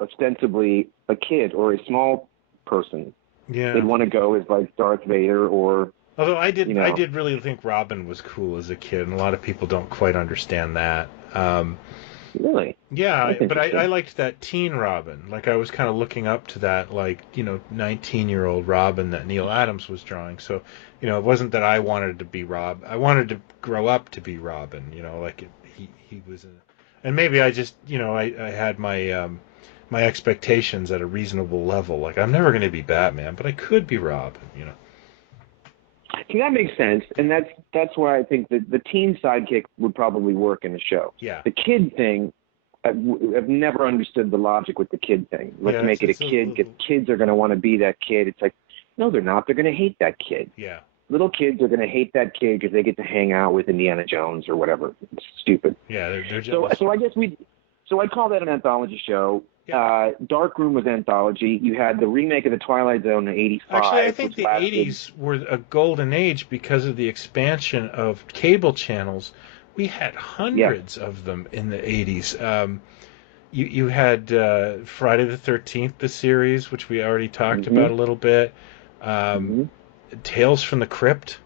ostensibly a kid or a small person. yeah. They'd want to go as like Darth Vader or Although I did, you I know. did really think Robin was cool as a kid, and a lot of people don't quite understand that. Really? Yeah, That's but I interesting. liked that teen Robin. Like I was kind of looking up to that, like 19-year-old Robin that Neil Adams was drawing. So, it wasn't that I wanted to be Rob. I wanted to grow up to be Robin. Like he was, and maybe I just, I had my expectations at a reasonable level. Like I'm never going to be Batman, but I could be Robin. See, that makes sense, and that's why I think that the teen sidekick would probably work in the show. Yeah. The kid thing, I've never understood the logic with the kid thing. Let's Yeah, make it a it's a kid because little, kids are going to want to be that kid. It's like, no, they're not. They're going to hate that kid. yeah. Little kids are going to hate that kid because they get to hang out with Indiana Jones or whatever. It's stupid. Yeah, they're So, jealous. so I guess so I'd call that an anthology show. Yeah. Dark Room was anthology. You had the remake of the Twilight Zone in '85. Actually, I think which the lasted, 80s were a golden age because of the expansion of cable channels. We had Yes. hundreds of them in the 80s. You had Friday the 13th, the series, which we already talked Mm-hmm. about a little bit. Um, Mm-hmm. Tales from the Crypt.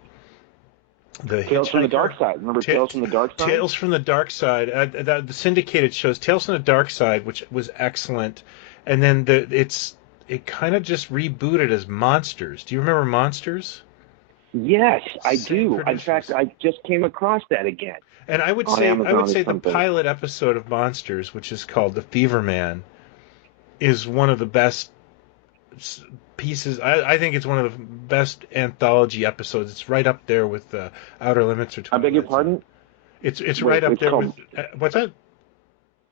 The Tales from the Hitchhiker. Dark Side. Remember Tales from the Dark Side? Tales from the Dark Side. The syndicated shows Tales from the Dark Side, which was excellent, and then it kind of just rebooted as Monsters. Do you remember Monsters? Yes, I Same do. In fact, producers. I just came across that again And I would on say Amazon or the something. pilot episode of Monsters, which is called The Fever Man, is one of the best pieces. I think it's one of the best anthology episodes. It's right up there with Outer Limits or I beg your Twilight Zone. pardon? It's Wait, right up it's there called with what's that?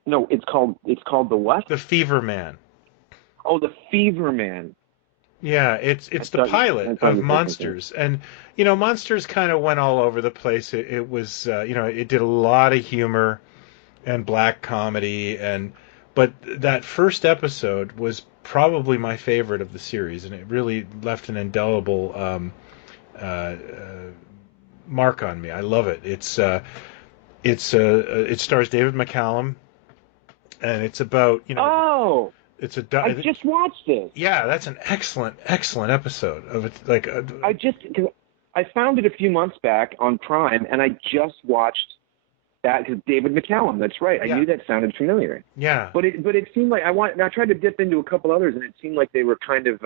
no, it's called the what? The Fever Man. Oh, the Fever Man. Yeah, it's I the thought pilot you of said something. Monsters, and Monsters kind of went all over the place. It was it did a lot of humor and black comedy, but that first episode was probably my favorite of the series, and it really left an indelible uh, mark on me. I love it. It stars David McCallum, and it's about Oh, it's a I just watched it. yeah, that's an excellent episode of it. Like Cause I found it a few months back on Prime, and I just watched that because David McCallum. That's right. I Yeah. knew that sounded familiar. yeah. But it seemed like I tried to dip into a couple others, and it seemed like they were kind of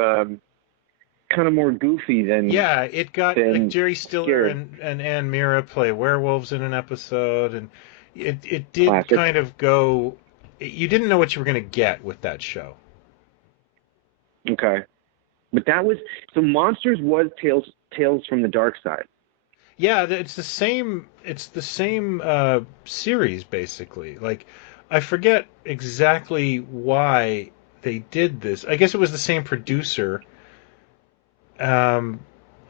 more goofy than Yeah, it got like than Jerry Stiller scary. and Ann Mira play werewolves in an episode, and it did Classic. kind of go. You didn't know what you were going to get with that show. Okay, but that was so. Monsters was Tales from the Dark Side. Yeah, it's the same. It's the same series basically. Like I forget exactly why they did this. I guess it was the same producer. Um,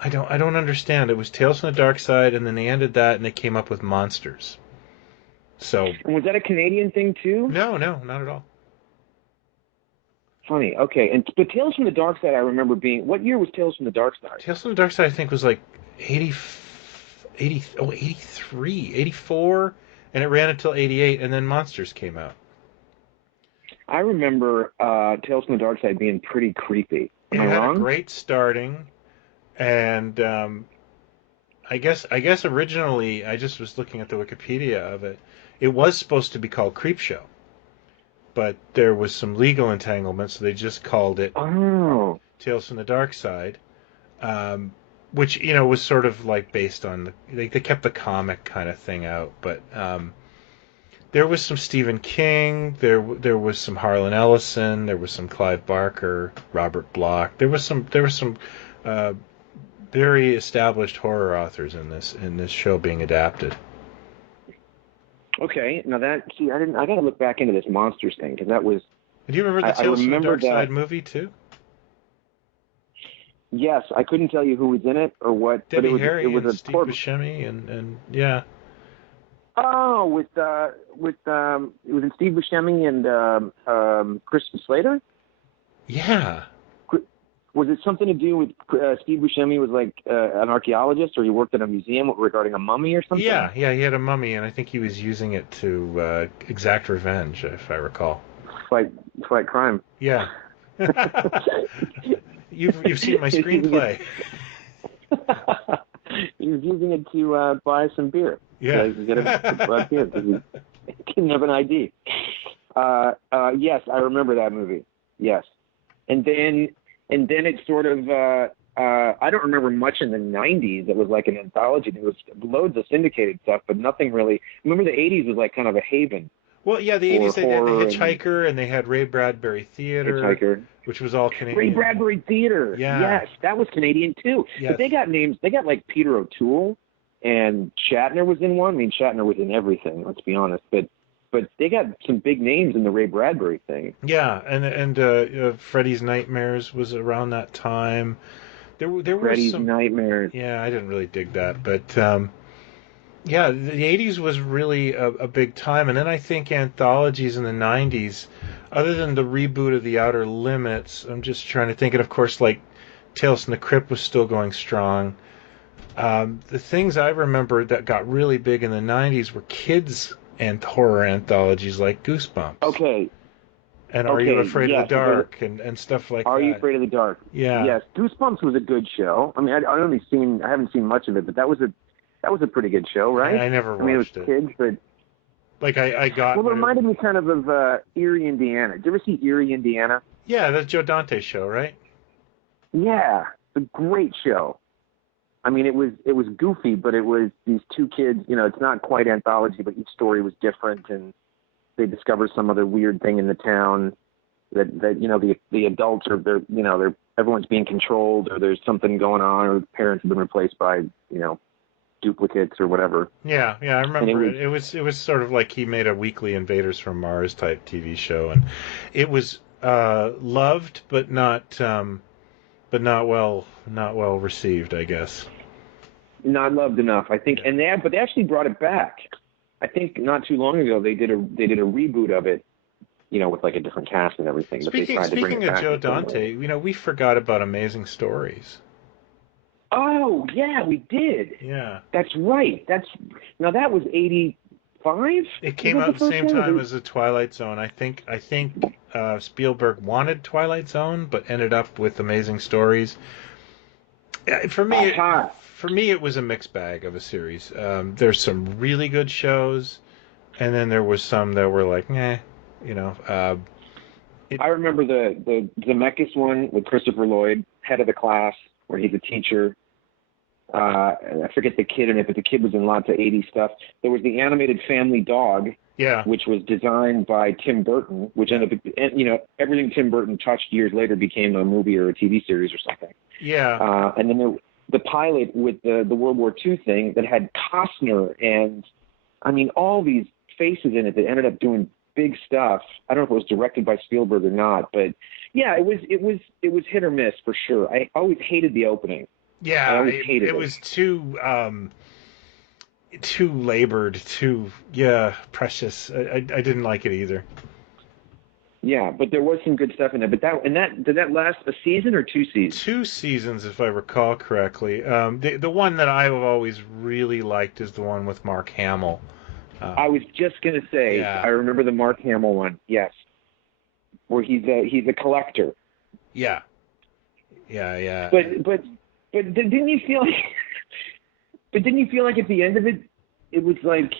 I don't understand. It was Tales from the Dark Side, and then they ended that, and they came up with Monsters. So And was that a Canadian thing too? no, not at all. Funny. Okay, but Tales from the Dark Side, I remember being. What year was Tales from the Dark Side? Tales from the Dark Side, I think, was like 83, 84, and it ran until 88, and then Monsters came out. I remember Tales from the Dark Side being pretty creepy. It Am I had a wrong? great starting, and I guess originally, I just was looking at the Wikipedia of it. It was supposed to be called Creepshow, but there was some legal entanglement, so they just called it Oh. Tales from the Dark Side. Which was sort of like based on they kept the comic kind of thing out, but there was some Stephen King, there was some Harlan Ellison, there was some Clive Barker, Robert Bloch, there was some uh, very established horror authors in this show being adapted. Okay. Now I gotta look back into this Monsters thing because that was. Do you remember the I Tales from the remember Dark that. Side movie too? Yes, I couldn't tell you who was in it or what, Debbie but Harry it was and a Steve Buscemi and yeah. Oh, it was in Steve Buscemi and Christian Slater. Yeah. Was it something to do with Steve Buscemi was like an archaeologist, or he worked at a museum regarding a mummy or something? Yeah, he had a mummy, and I think he was using it to exact revenge, if I recall. Fight crime. Yeah. You've seen my screenplay. He was using it to buy some beer. Yeah. To get a beer because he didn't have an ID. Yes, I remember that movie. Yes, and then it sort of. I don't remember much in the '90s. It was like an anthology. There was loads of syndicated stuff, but nothing really. Remember the '80s was like kind of a haven. Well, yeah, the '80s they had the Hitchhiker, and they had Ray Bradbury Theater, which was all Canadian. Ray Bradbury Theater. Yeah. Yes, that was Canadian too. Yes. But they got names. They got like Peter O'Toole, and Shatner was in one. I mean, Shatner was in everything. Let's be honest, but they got some big names in the Ray Bradbury thing. Yeah, and Freddy's Nightmares was around that time. There were Freddy's some Nightmares. Yeah, I didn't really dig that, but yeah, the '80s was really a big time, and then I think anthologies in the '90s, other than the reboot of The Outer Limits, I'm just trying to think, and of course, like Tales from the Crypt was still going strong. The things I remember that got really big in the '90s were kids and horror anthologies like Goosebumps. Okay. And Are You Afraid of the Dark and stuff like that. Are You Afraid of the Dark? Yeah. Yes, Goosebumps was a good show. I mean, I haven't seen much of it, but that was a pretty good show, right? I never watched it. I mean, it was kids, but like I got. Well, it reminded me kind of Erie, Indiana. Did you ever see Erie, Indiana? Yeah, that's Joe Dante's show, right? Yeah, it's a great show. I mean, it was goofy, but it was these two kids. You know, it's not quite anthology, but each story was different, and they discover some other weird thing in the town that you know the adults are they're everyone's being controlled, or there's something going on, or the parents have been replaced by duplicates or whatever. Yeah, I remember it. It was sort of like he made a weekly Invaders from Mars type TV show, and it was loved but not well received, I guess. Not loved enough, I think, but they actually brought it back. I think not too long ago they did a reboot of it, with like a different cast and everything. Speaking of Joe Dante, we forgot about Amazing Stories. Oh yeah, we did. Yeah, that's right. That was 85. It came out at the same time as the Twilight Zone. I think Spielberg wanted Twilight Zone, but ended up with Amazing Stories. For me, it was a mixed bag of a series. There's some really good shows, and then there was some that were like, I remember the Zemeckis one with Christopher Lloyd, head of the class, where he's a teacher. I forget the kid in it, but the kid was in lots of 80s stuff. There was the animated Family Dog, which was designed by Tim Burton, which ended up, everything Tim Burton touched years later became a movie or a TV series or something. Yeah. And then the pilot with the World War II thing that had Costner and, all these faces in it that ended up doing big stuff. I don't know if it was directed by Spielberg or not, but yeah, it was hit or miss for sure. I always hated the opening. Yeah, it was too labored, precious. I didn't like it either. Yeah, but there was some good stuff in it. But did that last a season or 2 seasons? 2 seasons, if I recall correctly. The one that I've always really liked is the one with Mark Hamill. I was just gonna say, I remember the Mark Hamill one. Yes, where he's a collector. Yeah. But didn't you feel like? But didn't you feel like at the end of it, it was like,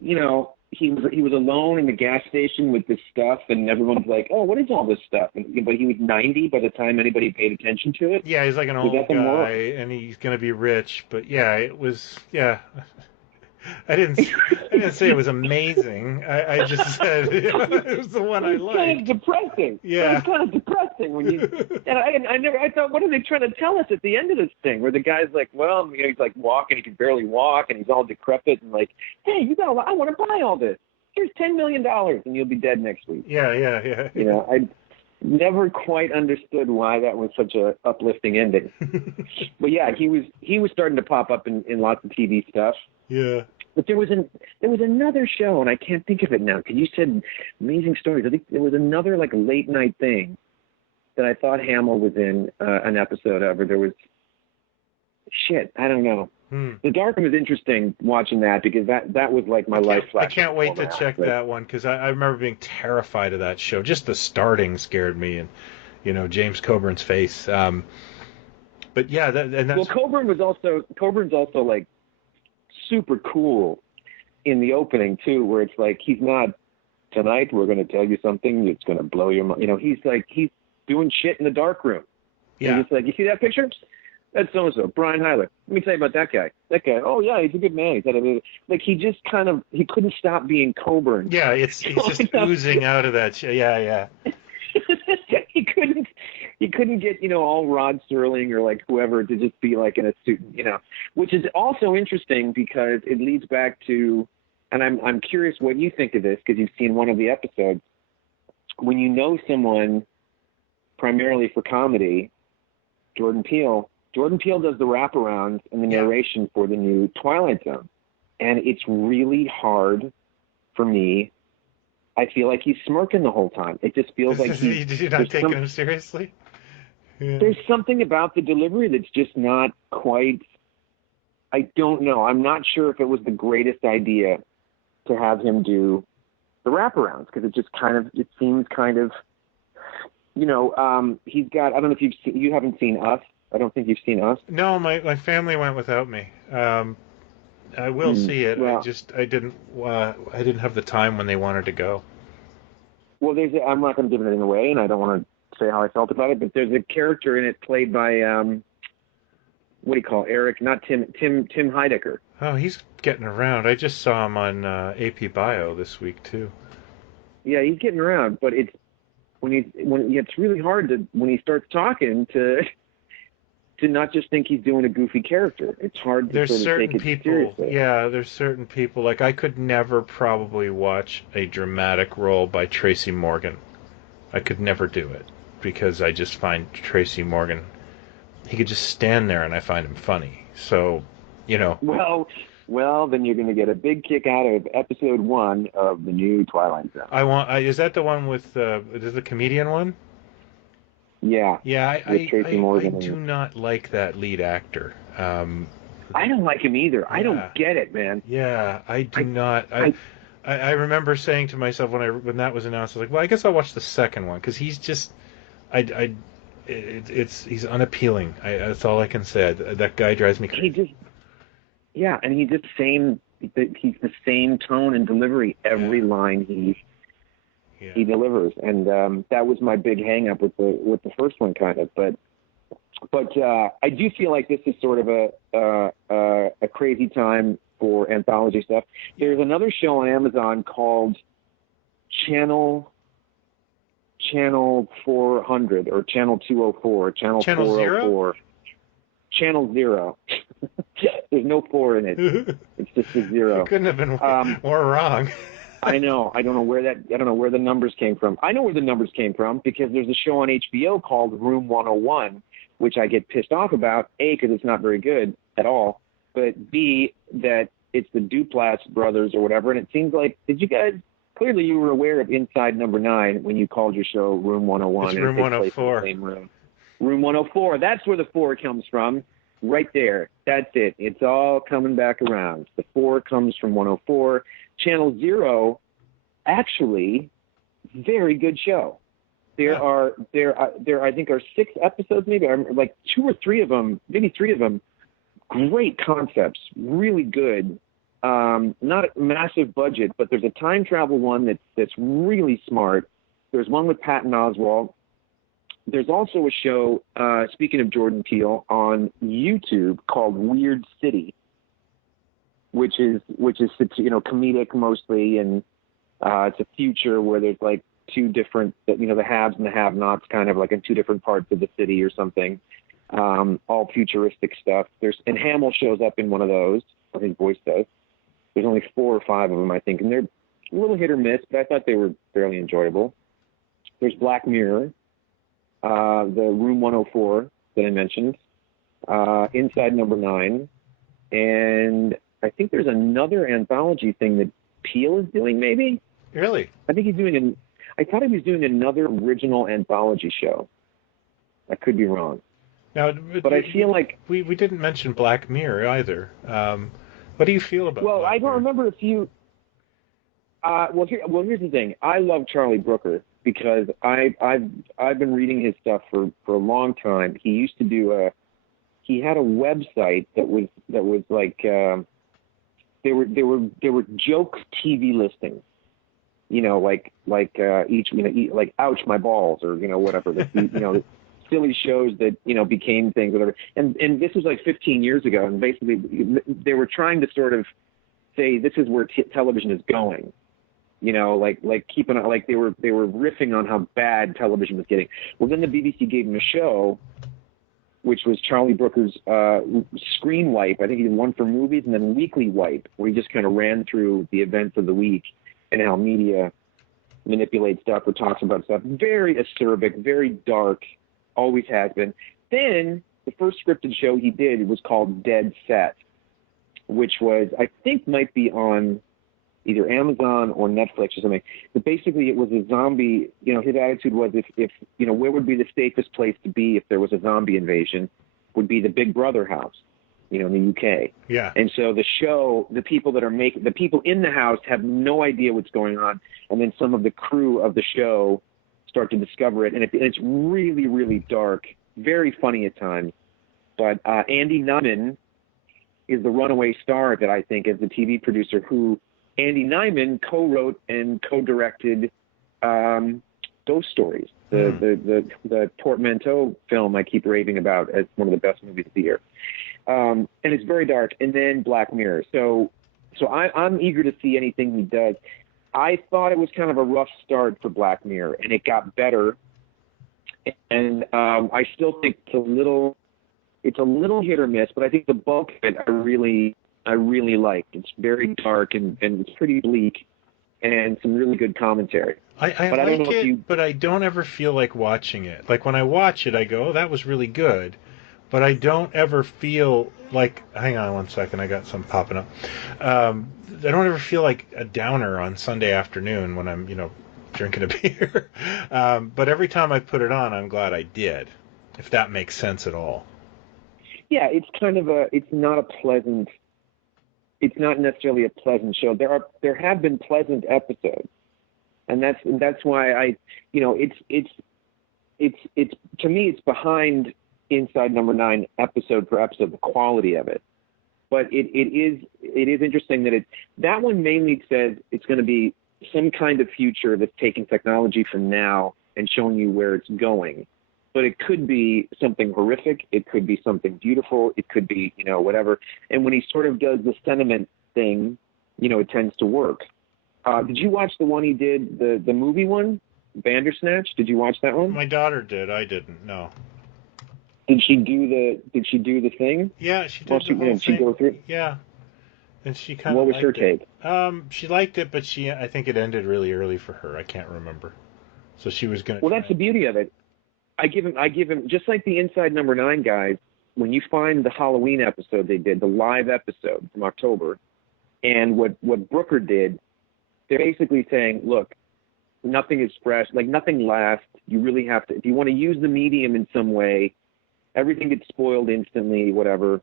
he was alone in the gas station with this stuff, and everyone's like, "Oh, what is all this stuff?" But he was 90 by the time anybody paid attention to it. Yeah, he's like an old guy, and he's gonna be rich. But yeah, it was. Yeah, I didn't say it was amazing. I just said it was the one I liked. Kind of depressing. Yeah. It's kind of depressing when you. And I thought, what are they trying to tell us at the end of this thing? Where the guy's like, well, he's like walking, he can barely walk, and he's all decrepit, and like, hey, I want to buy all this. Here's $10 million, and you'll be dead next week. Yeah. never quite understood why that was such a uplifting ending. But yeah, he was starting to pop up in lots of TV stuff. Yeah. But there was another show, and I can't think of it now, because you said Amazing Stories. I think there was another like late night thing that I thought Hamill was in an episode of, or there was I don't know. The Dark was interesting watching that, because that was like my life flash. I can't wait to check that one, because I remember being terrified of that show. Just the starting scared me, and James Coburn's face. But yeah, that's... Well, Coburn's also like super cool in the opening too, where it's like he's not, tonight we're going to tell you something that's going to blow your mind. He's doing shit in the dark room. Yeah. And he's like, you see that picture? That's so-and-so, Brian Heiler. Let me tell you about that guy. That guy, oh yeah, he's a good man. He just he couldn't stop being Coburn. Yeah, he's just oozing out of that show. Yeah. He couldn't get, all Rod Serling or like whoever to just be like in a suit, which is also interesting because it leads back to, and I'm curious what you think of this, because you've seen one of the episodes. When you know someone primarily for comedy, Jordan Peele does the wraparound and the narration for the new Twilight Zone. And it's really hard for me. I feel like he's smirking the whole time. It just feels like you're not taking him seriously? Yeah. There's something about the delivery that's just not quite, I don't know. I'm not sure if it was the greatest idea to have him do the wraparounds, because it seems kind of, he's got, I don't know if you haven't seen Us. I don't think you've seen Us. No, my family went without me. I will see it. Well, I didn't have the time when they wanted to go. Well, I'm not going to give anything away, and I don't want to say how I felt about it, but there's a character in it played by what do you call Eric? Not Tim Heidecker. Oh, he's getting around. I just saw him on AP Bio this week too. Yeah, he's getting around, but it's it's really hard to, when he starts talking, to not just think he's doing a goofy character. It's hard to take it seriously. Yeah, there's certain people, like I could never probably watch a dramatic role by Tracy Morgan. I could never do it, because I just find Tracy Morgan, he could just stand there and I find him funny. So, Well, then you're going to get a big kick out of episode 1 of the new Twilight Zone. Is that the one with, is the comedian one? Yeah. Yeah, I Morgan do not like that lead actor. I don't like him either. I don't get it, man. Yeah, I do not. I remember saying to myself when that was announced, I was like, well, I guess I'll watch the second one, because he's just, he's unappealing. That's all I can say. That guy drives me crazy. And he's the same tone and delivery every line he delivers, and that was my big hang up with the first one, kind of. But I do feel like this is sort of a crazy time for anthology stuff. There's another show on Amazon called Channel 400 or Channel 204, Channel 404. Zero? Channel 0. There's no 4 in it. It's just a 0. You couldn't have been more wrong. I know. I don't know where the numbers came from. I know where the numbers came from, because there's a show on HBO called Room 101, which I get pissed off about, A, because it's not very good at all, but B, that it's the Duplass brothers or whatever, and it seems like, clearly you were aware of Inside Number 9 when you called your show Room 101. It's Room 104. Room 104, that's where the 4 comes from. Right there. That's it. It's all coming back around. The 4 comes from 104. Channel 0, actually, very good show. There I think are 6 episodes, maybe, like 2 or 3 of them, maybe 3 of them. Great concepts, really good. Not a massive budget, but there's a time travel one that's really smart. There's one with Patton Oswalt. There's also a show, speaking of Jordan Peele, on YouTube called Weird City, which is comedic mostly, and it's a future where there's like 2 different, the haves and the have-nots, kind of like in 2 different parts of the city or something, all futuristic stuff. And Hamill shows up in one of those, or his voice does. There's only 4 or 5 of them, I think, and they're a little hit or miss, but I thought they were fairly enjoyable. There's Black Mirror, the Room 104 that I mentioned, Inside Number 9, and I think there's another anthology thing that Peele is doing, maybe? Really? I think he's doing I thought he was doing another original anthology show. I could be wrong. Now, but I feel like... We didn't mention Black Mirror either. What do you feel about Well, Black I don't Mirror? remember if you... here's the thing. I love Charlie Brooker because I've been reading his stuff for a long time. He used to do he had a website that was like there were joke TV listings, like each like ouch my balls or whatever silly shows that became things, whatever. And this was like 15 years ago, and basically they were trying to sort of say this is where television is going. Like keeping it, like they were riffing on how bad television was getting. Well, then the BBC gave him a show, which was Charlie Brooker's Screen Wipe. I think he did one for movies and then Weekly Wipe, where he just kind of ran through the events of the week and how media manipulates stuff or talks about stuff. Very acerbic, very dark, always has been. Then the first scripted show he did was called Dead Set, which was, I think, might be on either Amazon or Netflix or something. But basically it was a zombie, his attitude was if where would be the safest place to be if there was a zombie invasion would be the Big Brother house, in the UK. Yeah. And so the show, the people in the house have no idea what's going on. And then some of the crew of the show start to discover it. And it's really, really dark, very funny at times. But Andy Nyman is the runaway star that I think is the TV producer who Andy Nyman co-wrote and co-directed Ghost Stories, the portmanteau film I keep raving about as one of the best movies of the year. And it's very dark. And then Black Mirror. So I'm eager to see anything he does. I thought it was kind of a rough start for Black Mirror, and it got better. And I still think it's a little hit or miss, but I think the bulk of it I really liked. It's very dark and it's pretty bleak, and some really good commentary. I like it, but I don't ever feel like watching it. Like when I watch it, I go, "Oh, that was really good," but I don't ever feel like. Hang on one second, I got something popping up. I don't ever feel like a downer on Sunday afternoon when I'm, drinking a beer. But every time I put it on, I'm glad I did. If that makes sense at all. Yeah, it's kind of it's not necessarily a pleasant show. There have been pleasant episodes, and that's why it's to me it's behind Inside Number 9 episode for episode, the quality of it. But it is interesting that that one mainly says it's going to be some kind of future that's taking technology from now and showing you where it's going. But it could be something horrific. It could be something beautiful. It could be, whatever. And when he sort of does the sentiment thing, it tends to work. Did you watch the one he did, the movie one, Bandersnatch? Did you watch that one? My daughter did. I didn't. No. Did she do the thing? Yeah, she did the whole thing. She go through? Yeah. And she kind of. What was her take? She liked it, but I think it ended really early for her. I can't remember. So she was going to. Well, that's the beauty of it. I give him just like the Inside Number 9 guys. When you find the Halloween episode they did, the live episode from October, and what Brooker did, they're basically saying, look, nothing is fresh, like nothing lasts. You really have to, if you want to use the medium in some way, everything gets spoiled instantly, whatever.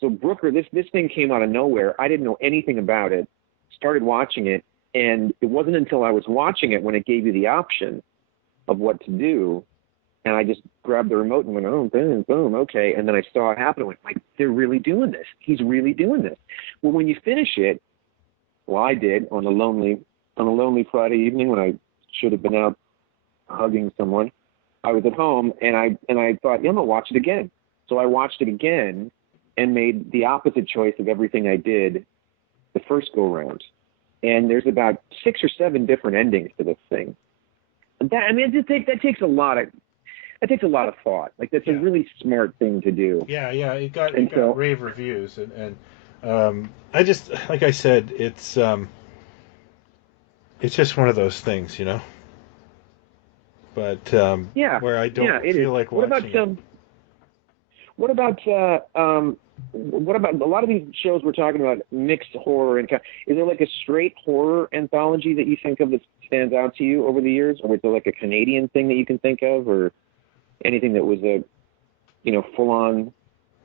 So Brooker, this thing came out of nowhere. I didn't know anything about it. Started watching it, and it wasn't until I was watching it when it gave you the option of what to do. And I just grabbed the remote and went, oh, boom, boom, okay. And then I saw it happen. I went, like, they're really doing this. He's really doing this. Well, when you finish it, well, I did on a lonely Friday evening when I should have been out hugging someone. I was at home, and I thought, yeah, I'm gonna watch it again. So I watched it again and made the opposite choice of everything I did the first go round. And there's about 6 or 7 different endings to this thing. That takes a lot of thought. Like, that's a really smart thing to do. Yeah, it got rave reviews, and I just, like I said, it's just one of those things, but Yeah, where I yeah, don't it is. feel like watching it. What about what about a lot of these shows we're talking about mixed horror and is there like a straight horror anthology that you think of that stands out to you over the years, or is there like a Canadian thing that you can think of, or anything that was a full on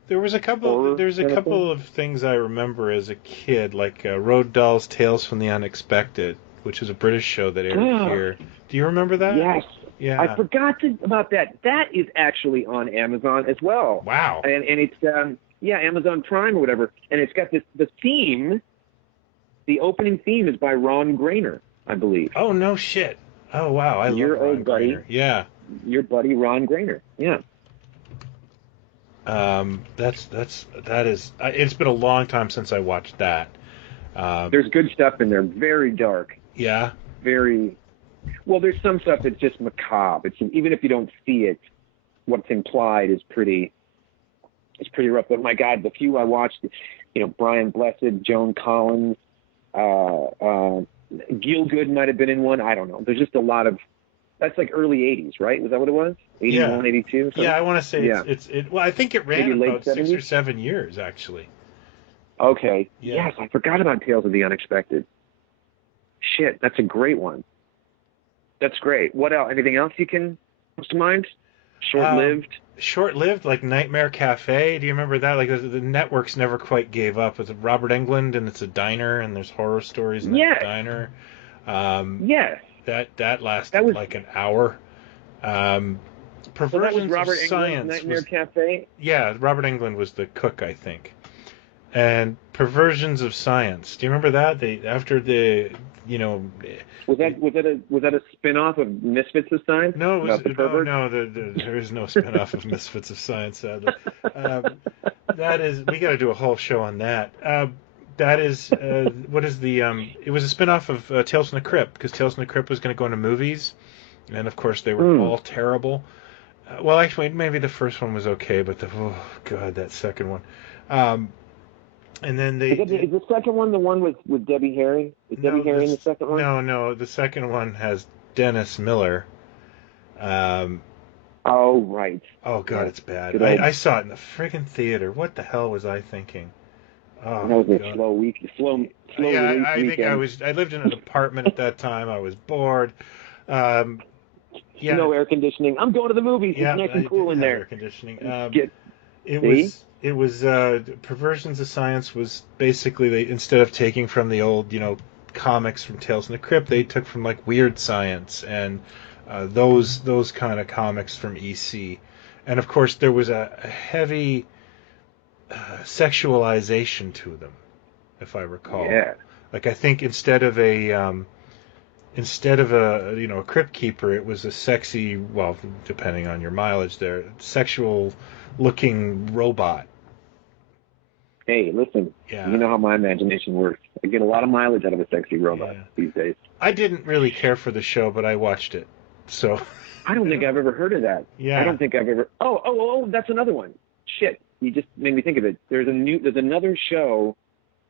There was a couple. horror There's a kind of thing? couple of things I remember as a kid, like Road Doll's Tales from the Unexpected, which is a British show that aired here. Do you remember that? Yes. I Yeah. forgot about that. That is actually on Amazon as well. Wow. And it's Amazon Prime or whatever. And it's got the theme. The opening theme is by Ron Grainer, I believe. Oh no shit. Oh wow, I Your love Ron old buddy. Grainer. Yeah. Your buddy Ron Grainer. Yeah. That is. It's been a long time since I watched that. There's good stuff in there. Very dark. Yeah. Very. Well, there's some stuff that's just macabre. It's even if you don't see it, what's implied is pretty. It's pretty rough. But my God, the few I watched, Brian Blessed, Joan Collins, Gielgud might have been in one. I don't know. There's just a lot of. That's like early '80s, right? Was that what it was? 81, 82? Something? Yeah, I want to say it's. Well, I think it ran Maybe about late 6 or 70s? 7 years actually. Okay. Yeah. Yes, I forgot about Tales of the Unexpected. Shit, that's a great one. That's great. What else? Anything else you can comes to mind? Short-lived. Short-lived, like Nightmare Cafe. Do you remember that? Like the networks never quite gave up. It's Robert Englund, and it's a diner, and there's horror stories in that diner. Yes. That lasted like an hour. So that was Perversions Robert of Englund's Science Nightmare Cafe. Yeah, Robert Englund was the cook, I think. And Perversions of Science. Do you remember that? After the Was that a spin-off of Misfits of Science? No, no. There is no spin-off of Misfits of Science, sadly. That is, we got to do a whole show on that. That is, what is the? It was a spin-off of Tales from the Crypt, because Tales from the Crypt was going to go into movies, and of course they were all terrible. Well, actually, maybe the first one was okay, but oh god, that second one. And then is the second one the one with Debbie Harry? Is Debbie Harry in the second one? No, the second one has Dennis Miller. Oh right. Oh god, it's bad. I saw it in the friggin' theater. What the hell was I thinking? Oh, that was a slow week. Slow. Yeah, I think weekend. I lived in an apartment at that time. I was bored. Yeah. No air conditioning. I'm going to the movies. Yeah, it's nice and cool in there. Air conditioning. It was Perversions of Science was basically instead of taking from the old comics from Tales from the Crypt, they took from like Weird Science and those kind of comics from EC, and of course there was a heavy sexualization to them, if I recall. Yeah. Like I think instead of a crypt keeper, it was a sexy, well, depending on your mileage there, sexual looking robot. Hey, listen, you know how my imagination works. I get a lot of mileage out of a sexy robot these days. I didn't really care for the show, but I watched it. So I don't think I've ever heard of that. Yeah. I don't think I've ever. Oh, that's another one. Shit, you just made me think of it. There's another show,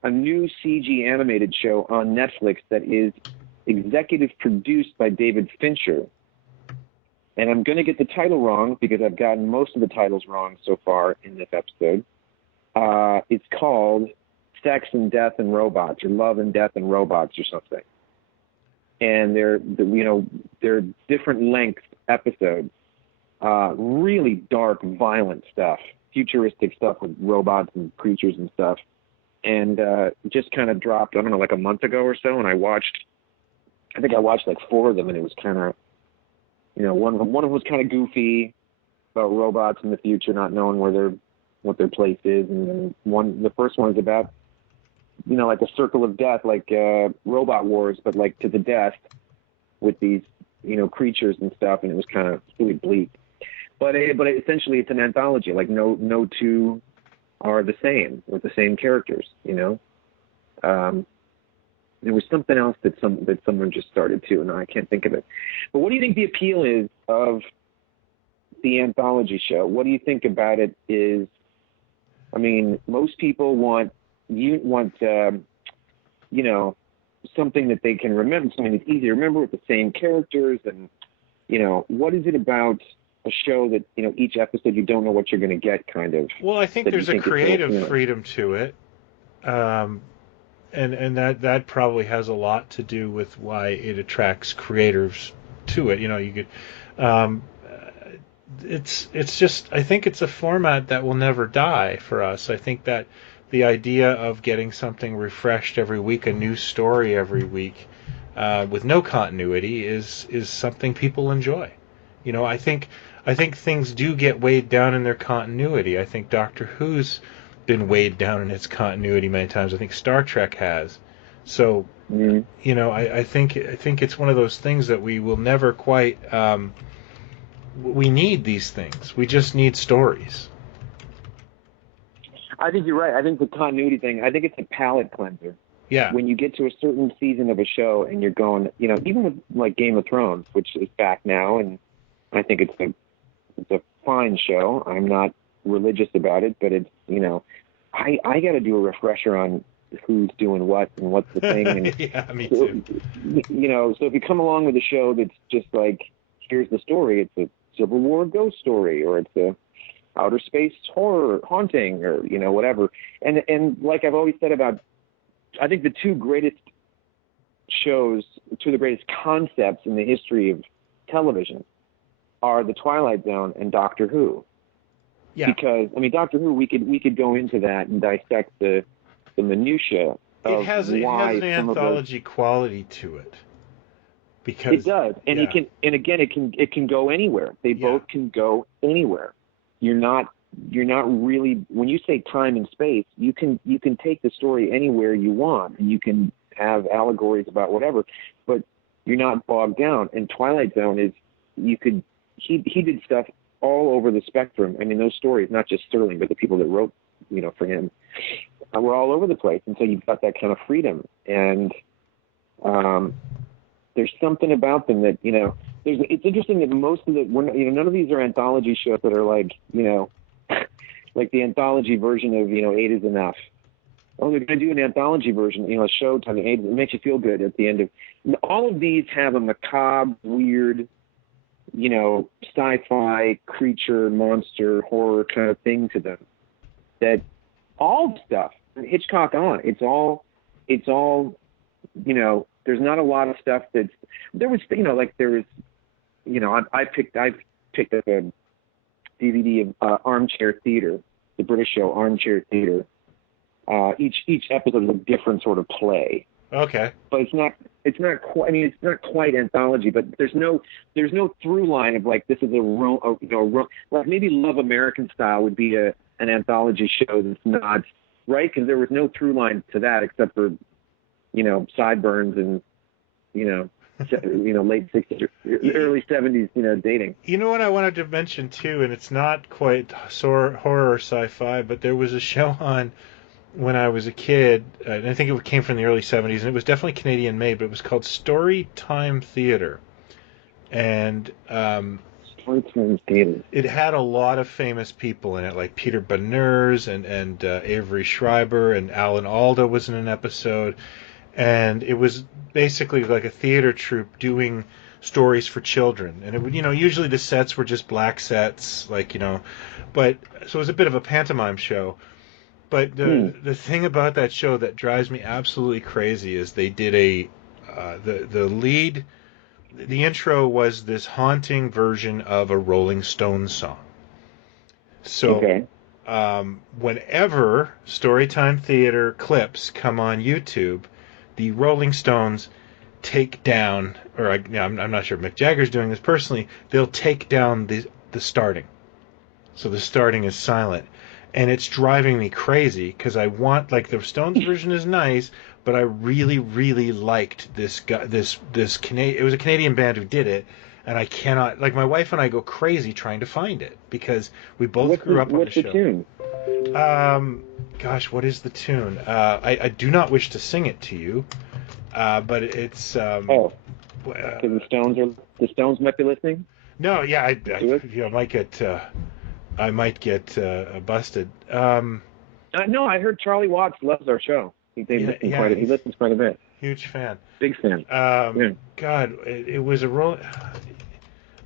a new CG animated show on Netflix that is executive produced by David Fincher. And I'm going to get the title wrong because I've gotten most of the titles wrong so far in this episode. It's called Sex and Death and Robots, or Love and Death and Robots, or something. And they're different length episodes. Really dark, violent stuff, futuristic stuff with robots and creatures and stuff. And just kind of dropped, I don't know, like a month ago or so. And I think I watched like 4 of them, and it was kind of, one of them was kind of goofy about robots in the future not knowing what their place is, and then the first one is about like a circle of death, like Robot Wars, but like to the death with these creatures and stuff, and it was kind of really bleak. But essentially it's an anthology. Like no two are the same with the same characters. There was something else that someone just started too, and I can't think of it. But what do you think the appeal is of the anthology show? What do you think about it is? I mean, most people want something that they can remember, something that's easy to remember with the same characters, and what is it about a show that, each episode you don't know what you're going to get, kind of? Well, I think there's a creative freedom to it. And that probably has a lot to do with why it attracts creators to it. You could, it's just, I think it's a format that will never die for us. I think that the idea of getting something refreshed every week, a new story every week, with no continuity, is something people enjoy. I think things do get weighed down in their continuity. I think Doctor Who's been weighed down in its continuity many times. I think Star Trek has. So, I think it's one of those things that we will never quite. We need these things. We just need stories. I think you're right. I think the continuity thing, I think it's a palate cleanser. Yeah. When you get to a certain season of a show and you're going, even with like Game of Thrones, which is back now, and I think it's a fine show. I'm not religious about it, but it's, I got to do a refresher on who's doing what and what's the thing. And yeah, me too. So if you come along with a show that's just like, here's the story, it's a Civil War ghost story, or it's a outer space horror haunting, or whatever. And like I've always said about, I think the two greatest shows, two of the greatest concepts in the history of television are the Twilight Zone and Doctor Who. Yeah. Because Doctor Who, we could go into that and dissect the minutia of it has an anthology quality to it. Because it does, and it can go anywhere. They both can go anywhere. You're not really, when you say time and space, you can take the story anywhere you want, and you can have allegories about whatever, but you're not bogged down. And Twilight Zone is, he did stuff all over the spectrum. Those stories, not just Sterling, but the people that wrote, for him, were all over the place. And so you've got that kind of freedom. And there's something about them that, it's interesting that most of none of these are anthology shows that are like, like the anthology version of, 8 is enough. Oh, they're going to do an anthology version, a show time. It makes you feel good at the end of. All of these have a macabre, weird, sci-fi creature, monster, horror kind of thing to them. That all stuff, Hitchcock on, it's all, there's not a lot of stuff that's, I've picked up a DVD of Armchair Theater, the British show Armchair Theater. Each episode is a different sort of play. Okay. But it's not quite. It's not quite anthology. But there's no through line of like, this is like maybe Love American Style would be an anthology show that's not right, because there was no through line to that except for sideburns and late 60s, early 70s, dating. You know what I wanted to mention too, and it's not quite horror or sci-fi, but there was a show on when I was a kid, and I think it came from the early 70s, and it was definitely Canadian made, but it was called Storytime Theater. And Storytime Theater. It had a lot of famous people in it, like Peter Berners and Avery Schreiber, and Alan Alda was in an episode. And it was basically like a theater troupe doing stories for children. And it would, usually the sets were just black sets, but so it was a bit of a pantomime show. But the thing about that show that drives me absolutely crazy is they did the intro was this haunting version of a Rolling Stones song. So whenever Storytime Theater clips come on YouTube, the Rolling Stones take down, or I'm not sure if Mick Jagger's doing this personally, they'll take down the starting. So the starting is silent. And it's driving me crazy because I want, like, the Stones version is nice, but I really, really liked this guy, this Canadian, it was a Canadian band who did it, and I cannot, like, my wife and I go crazy trying to find it because we both grew up on the show. What's the tune? Gosh, what is the tune? I do not wish to sing it to you, but it's. The Stones might be listening. No, yeah, I might get busted. No, I heard Charlie Watts loves our show. He listens quite a bit. Huge fan. Big fan. God, it was a roll.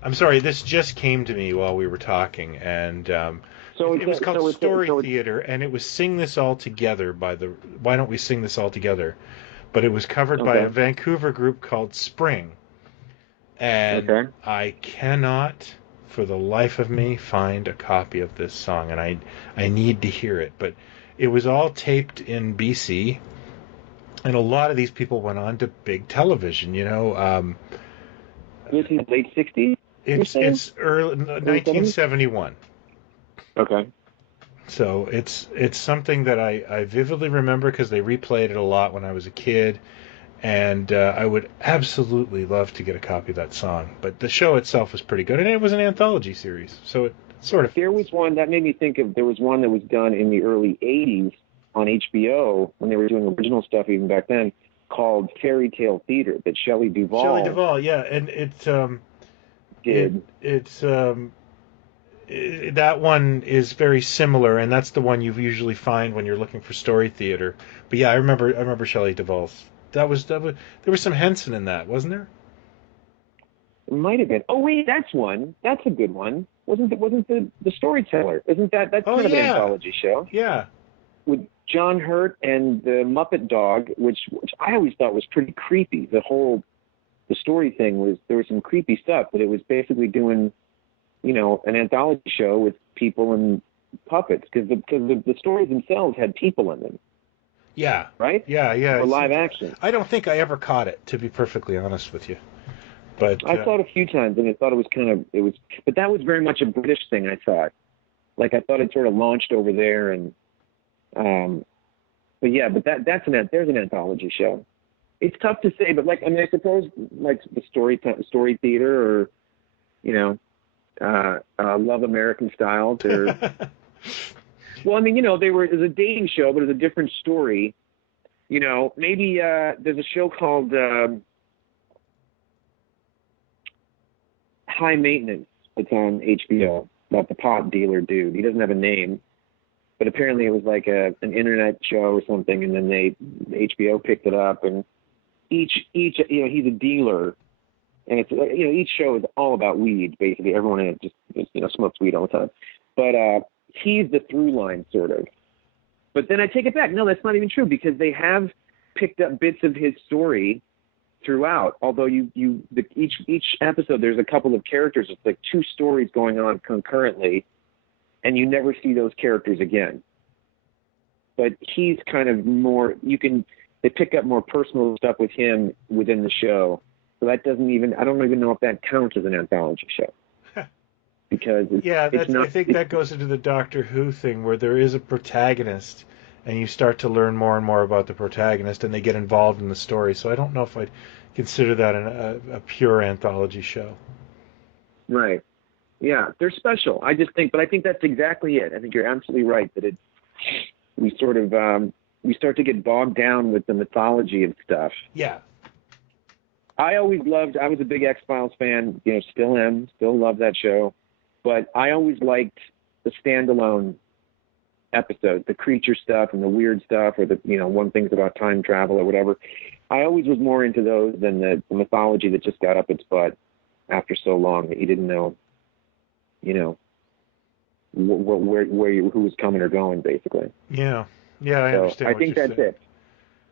I'm sorry, this just came to me while we were talking, and it was called Story Theater, and it was Sing This All Together by the Why Don't We Sing This All Together? But it was covered by a Vancouver group called Spring, and I cannot, for the life of me, find a copy of this song, and I need to hear it. But it was all taped in BC, and a lot of these people went on to big television, you know. This is late 60s? It's early 1971. Okay. So it's something that I vividly remember because they replayed it a lot when I was a kid, and I would absolutely love to get a copy of that song. But the show itself was pretty good, and it was an anthology series, so it sort of... There was one that made me think of, there was one that was done in the early 80s on HBO, when they were doing original stuff even back then, called Fairy Tale Theater, that Shelley Duvall... yeah, and that one is very similar, and that's the one you usually find when you're looking for story theater. But yeah, I remember Shelley Duvall's. There was some Henson in that, wasn't there? It might have been. Oh wait, that's one. That's a good one. Wasn't the Storyteller? Isn't that's kind of an anthology show? Yeah. With John Hurt and the Muppet Dog, which I always thought was pretty creepy. The story thing there was some creepy stuff, but it was basically doing, you know, an anthology show with people and puppets, because the stories themselves had people in them. Yeah. Right? Yeah. For live action. I don't think I ever caught it, to be perfectly honest with you. But I saw it a few times, and I thought but that was very much a British thing, I thought. Like, I thought it sort of launched over there, and, but there's an anthology show. It's tough to say, but I suppose like the story theater, or, you know, Love American Style. Well, I mean, you know, it was a dating show, but it was a different story. You know, maybe there's a show called High Maintenance. It's on HBO about the pot dealer dude. He doesn't have a name, but apparently it was like an internet show or something, and then HBO picked it up, and each you know, he's a dealer, and it's, you know, each show is all about weed. Basically, everyone in it just you know, smokes weed all the time. But he's the through line, sort of. But then I take it back. No, that's not even true, because they have picked up bits of his story throughout. Although each episode, there's a couple of characters. It's like two stories going on concurrently, and you never see those characters again. But he's kind of more, they pick up more personal stuff with him within the show. So that I don't even know if that counts as an anthology show. Because I think that goes into the Doctor Who thing, where there is a protagonist, and you start to learn more and more about the protagonist, and they get involved in the story. So I don't know if I'd consider that a pure anthology show. Right. Yeah, they're special. I think that's exactly it. I think you're absolutely right that we start to get bogged down with the mythology of stuff. Yeah. I was a big X-Files fan, you know, still am, still love that show. But I always liked the standalone episodes, the creature stuff and the weird stuff, or the, you know, one thing's about time travel or whatever. I always was more into those than the mythology that just got up its butt after so long that you didn't know, you know, who was coming or going, basically. Yeah, I understand. I think that's it.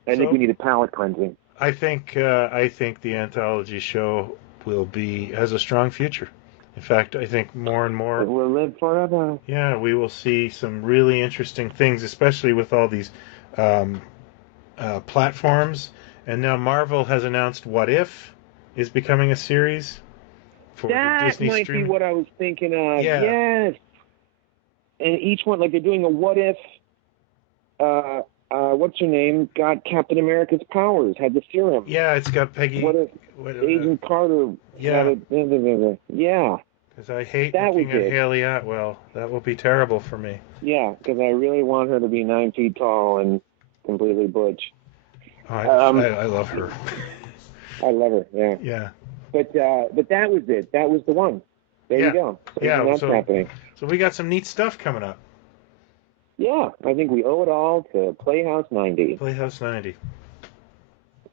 I think we need a palate cleansing. I think the anthology show has a strong future. In fact, I think more and more... It will live forever. Yeah, we will see some really interesting things, especially with all these platforms. And now Marvel has announced What If is becoming a series for the Disney That might streaming. be what I was thinking of. Yeah. Yes. And each one, like, they're doing a What If... what's her name? Got Captain America's powers, had the serum. Yeah, it's got Peggy... What if Agent Carter... Yeah. Yeah. Because I hate looking at Haley Atwell. That will be terrible for me. Yeah, because I really want her to be 9 feet tall and completely butch. Oh, I love her. I love her, yeah. Yeah. But that was it. That was the one. There you go. So that's happening. So we got some neat stuff coming up. Yeah, I think we owe it all to Playhouse 90. Playhouse 90.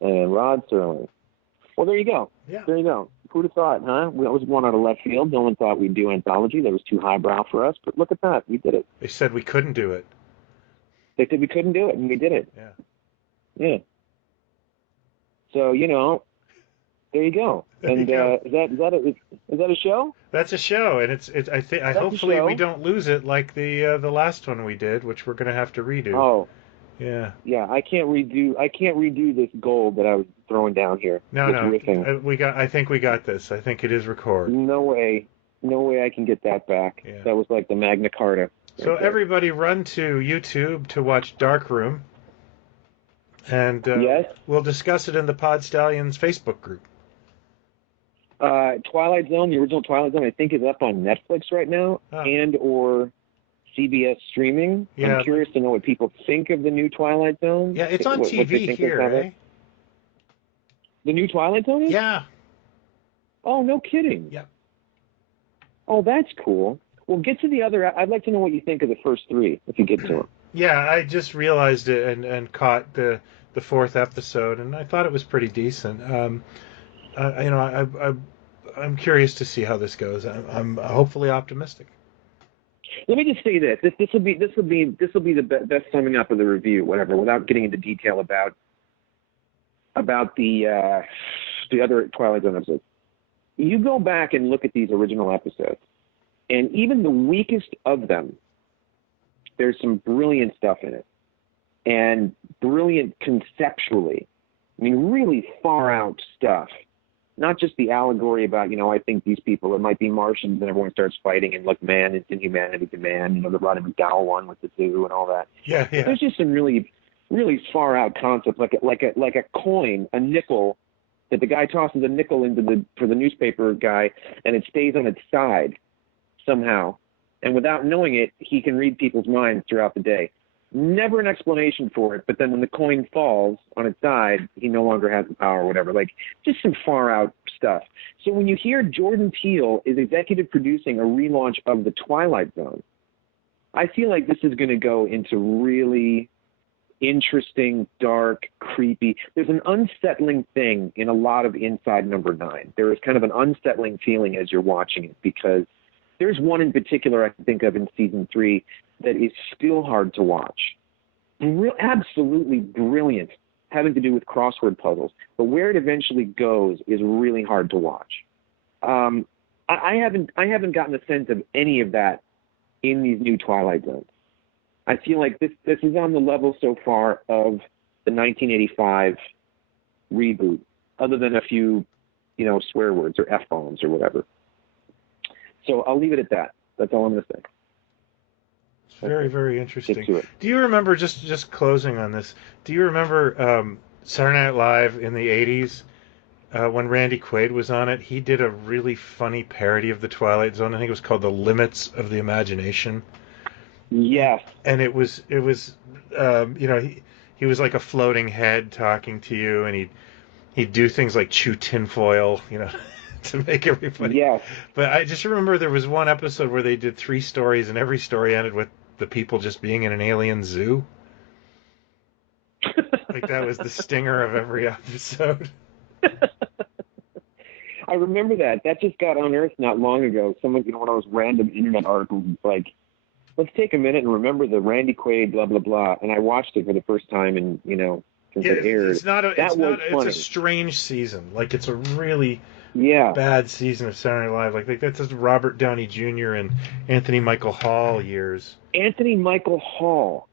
And Rod Serling. Well, there you go. Yeah. There you go. Who'd have thought, huh? That was one out of left field. No one thought we'd do Anthology. That was too highbrow for us. But look at that. We did it. They said we couldn't do it. They said we couldn't do it, and we did it. Yeah. Yeah. So, there you go. There and you go. Is that a show? That's a show, and it's I hopefully we don't lose it like the last one we did, which we're going to have to redo. Oh. Yeah. Yeah, I can't redo this gold that I was throwing down here. No. Riffing. I think we got this. I think it is record. No way I can get that back. Yeah. That was like the Magna Carta. So everybody run to YouTube to watch Darkroom, and yes? We'll discuss it in the Pod Stallions Facebook group. Twilight Zone, the original Twilight Zone, I think is up on Netflix right now, and or CBS streaming. Yeah. I'm curious to know what people think of the new Twilight Zone. Yeah, it's on TV here, eh? The new Twilight Zone is? Yeah. Oh, no kidding. Yeah. Oh, that's cool. Well, get to the other. I'd like to know what you think of the first three, if you get to them. Yeah, I just realized it and caught the fourth episode, and I thought it was pretty decent. I'm curious to see how this goes. I'm hopefully optimistic. Let me just say this. This will be the best summing up of the review, whatever, without getting into detail about the other Twilight Zone episodes. You go back and look at these original episodes, and even the weakest of them, there's some brilliant stuff in it, and brilliant conceptually. I mean, really far out stuff. Not just the allegory about, I think these people, it might be Martians, and everyone starts fighting, and look, man, it's inhumanity to man, the Roddy McDowell one with the zoo and all that. Yeah. There's just some really, really far out concepts, like a coin, a nickel, that the guy tosses a nickel for the newspaper guy, and it stays on its side somehow. And without knowing it, he can read people's minds throughout the day. Never an explanation for it, but then when the coin falls on its side, he no longer has the power or whatever. Like, just some far-out stuff. So when you hear Jordan Peele is executive producing a relaunch of The Twilight Zone, I feel like this is going to go into really interesting, dark, creepy. There's an unsettling thing in a lot of Inside Number 9. There is kind of an unsettling feeling as you're watching it, because there's one in particular I can think of in season 3 that is still hard to watch. Absolutely brilliant, having to do with crossword puzzles. But where it eventually goes is really hard to watch. I haven't gotten a sense of any of that in these new Twilight Zones. I feel like this is on the level so far of the 1985 reboot, other than a few, swear words or F-bombs or whatever. So I'll leave it at that. That's all I'm going to say. It's very, very interesting. Do you remember, just closing on this, do you remember Saturday Night Live in the 80s when Randy Quaid was on it? He did a really funny parody of the Twilight Zone. I think it was called The Limits of the Imagination. Yes. And it was he was like a floating head talking to you, and he'd do things like chew tinfoil, to make everybody. Yes. But I just remember there was one episode where they did 3 stories, and every story ended with the people just being in an alien zoo. Like that was the stinger of every episode. I remember that. That just got unearthed not long ago. Someone, one of those random internet articles, like, let's take a minute and remember the Randy Quaid blah blah blah. And I watched it for the first time, and since it aired. It's a strange season. Like, it's a really bad season of Saturday Night Live. Like that's just Robert Downey Jr. and Anthony Michael Hall years. Anthony Michael Hall.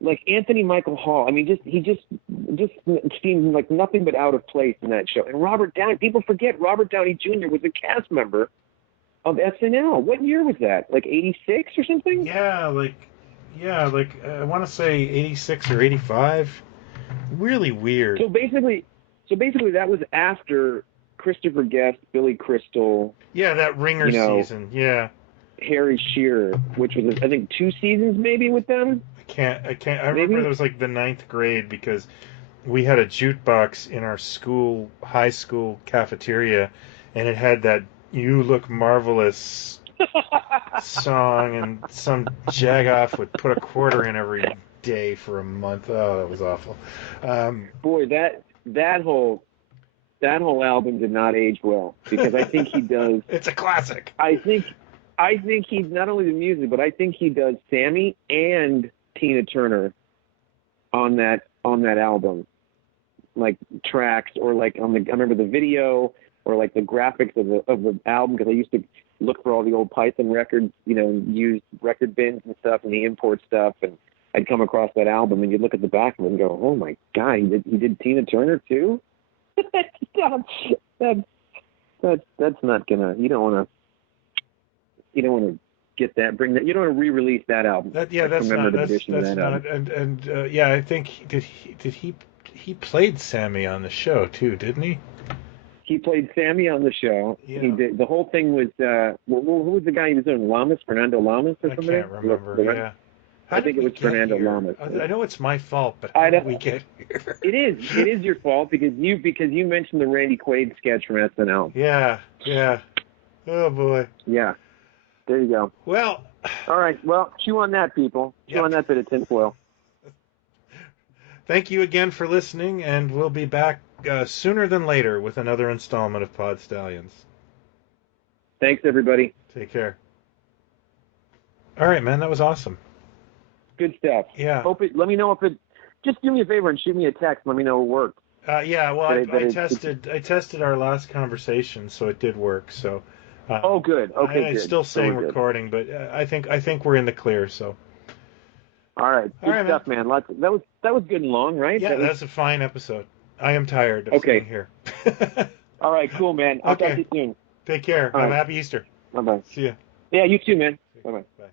I mean, he just seemed like nothing but out of place in that show. And Robert Downey, people forget Robert Downey Jr. was a cast member of SNL. What year was that? Like 86 or something? Yeah, I want to say 86 or 85. Really weird. So basically that was after Christopher Guest, Billy Crystal. Yeah, that Ringer season. Yeah. Harry Shearer, which was, I think, 2 seasons maybe with them. I remember it was like the 9th grade, because we had a jukebox in our high school cafeteria, and it had that "You Look Marvelous" song, and some jagoff would put a quarter in every day for a month. Oh, that was awful. Boy, that whole that whole album did not age well, because I think he does. It's a classic. I think he's not only the music, but I think he does Sammy and Tina Turner on that album, like tracks, or like I remember the video, or like the graphics of the album, because I used to look for all the old Python records, used record bins and stuff, and the import stuff, and I'd come across that album, and you'd look at the back of it and go, oh my God, he did Tina Turner too? That's not gonna, you don't want to get that, bring that, you don't want to re-release that album. That's not, yeah, I think, he played Sammy on the show too, didn't he? He played Sammy on the show. Yeah. He did. The whole thing was, who was the guy he was doing? Fernando Lamas or something? I can't remember, yeah. I think it was Fernando Lamas. I know it's my fault, but how did we get here? It is your fault, because you mentioned the Randy Quaid sketch from SNL. Yeah. Oh, boy. Yeah. There you go. Well. All right. Well, chew on that, people. Chew on that bit of tinfoil. Thank you again for listening, and we'll be back sooner than later with another installment of Pod Stallions. Thanks, everybody. Take care. All right, man. That was awesome. Good stuff. Yeah. Let me know if it. Just do me a favor and shoot me a text. Let me know it worked. Yeah. Well, I tested our last conversation, so it did work. So. Oh, good. Okay, good. It's still saying recording, but I think we're in the clear. So. All right. Good stuff, man. That was good and long, right? Yeah, that's a fine episode. I am tired of staying here. All right. Cool, man. I'll talk to you soon. Take care. Have a happy Easter. Bye-bye. See ya. Yeah, you too, man. Bye-bye. Bye.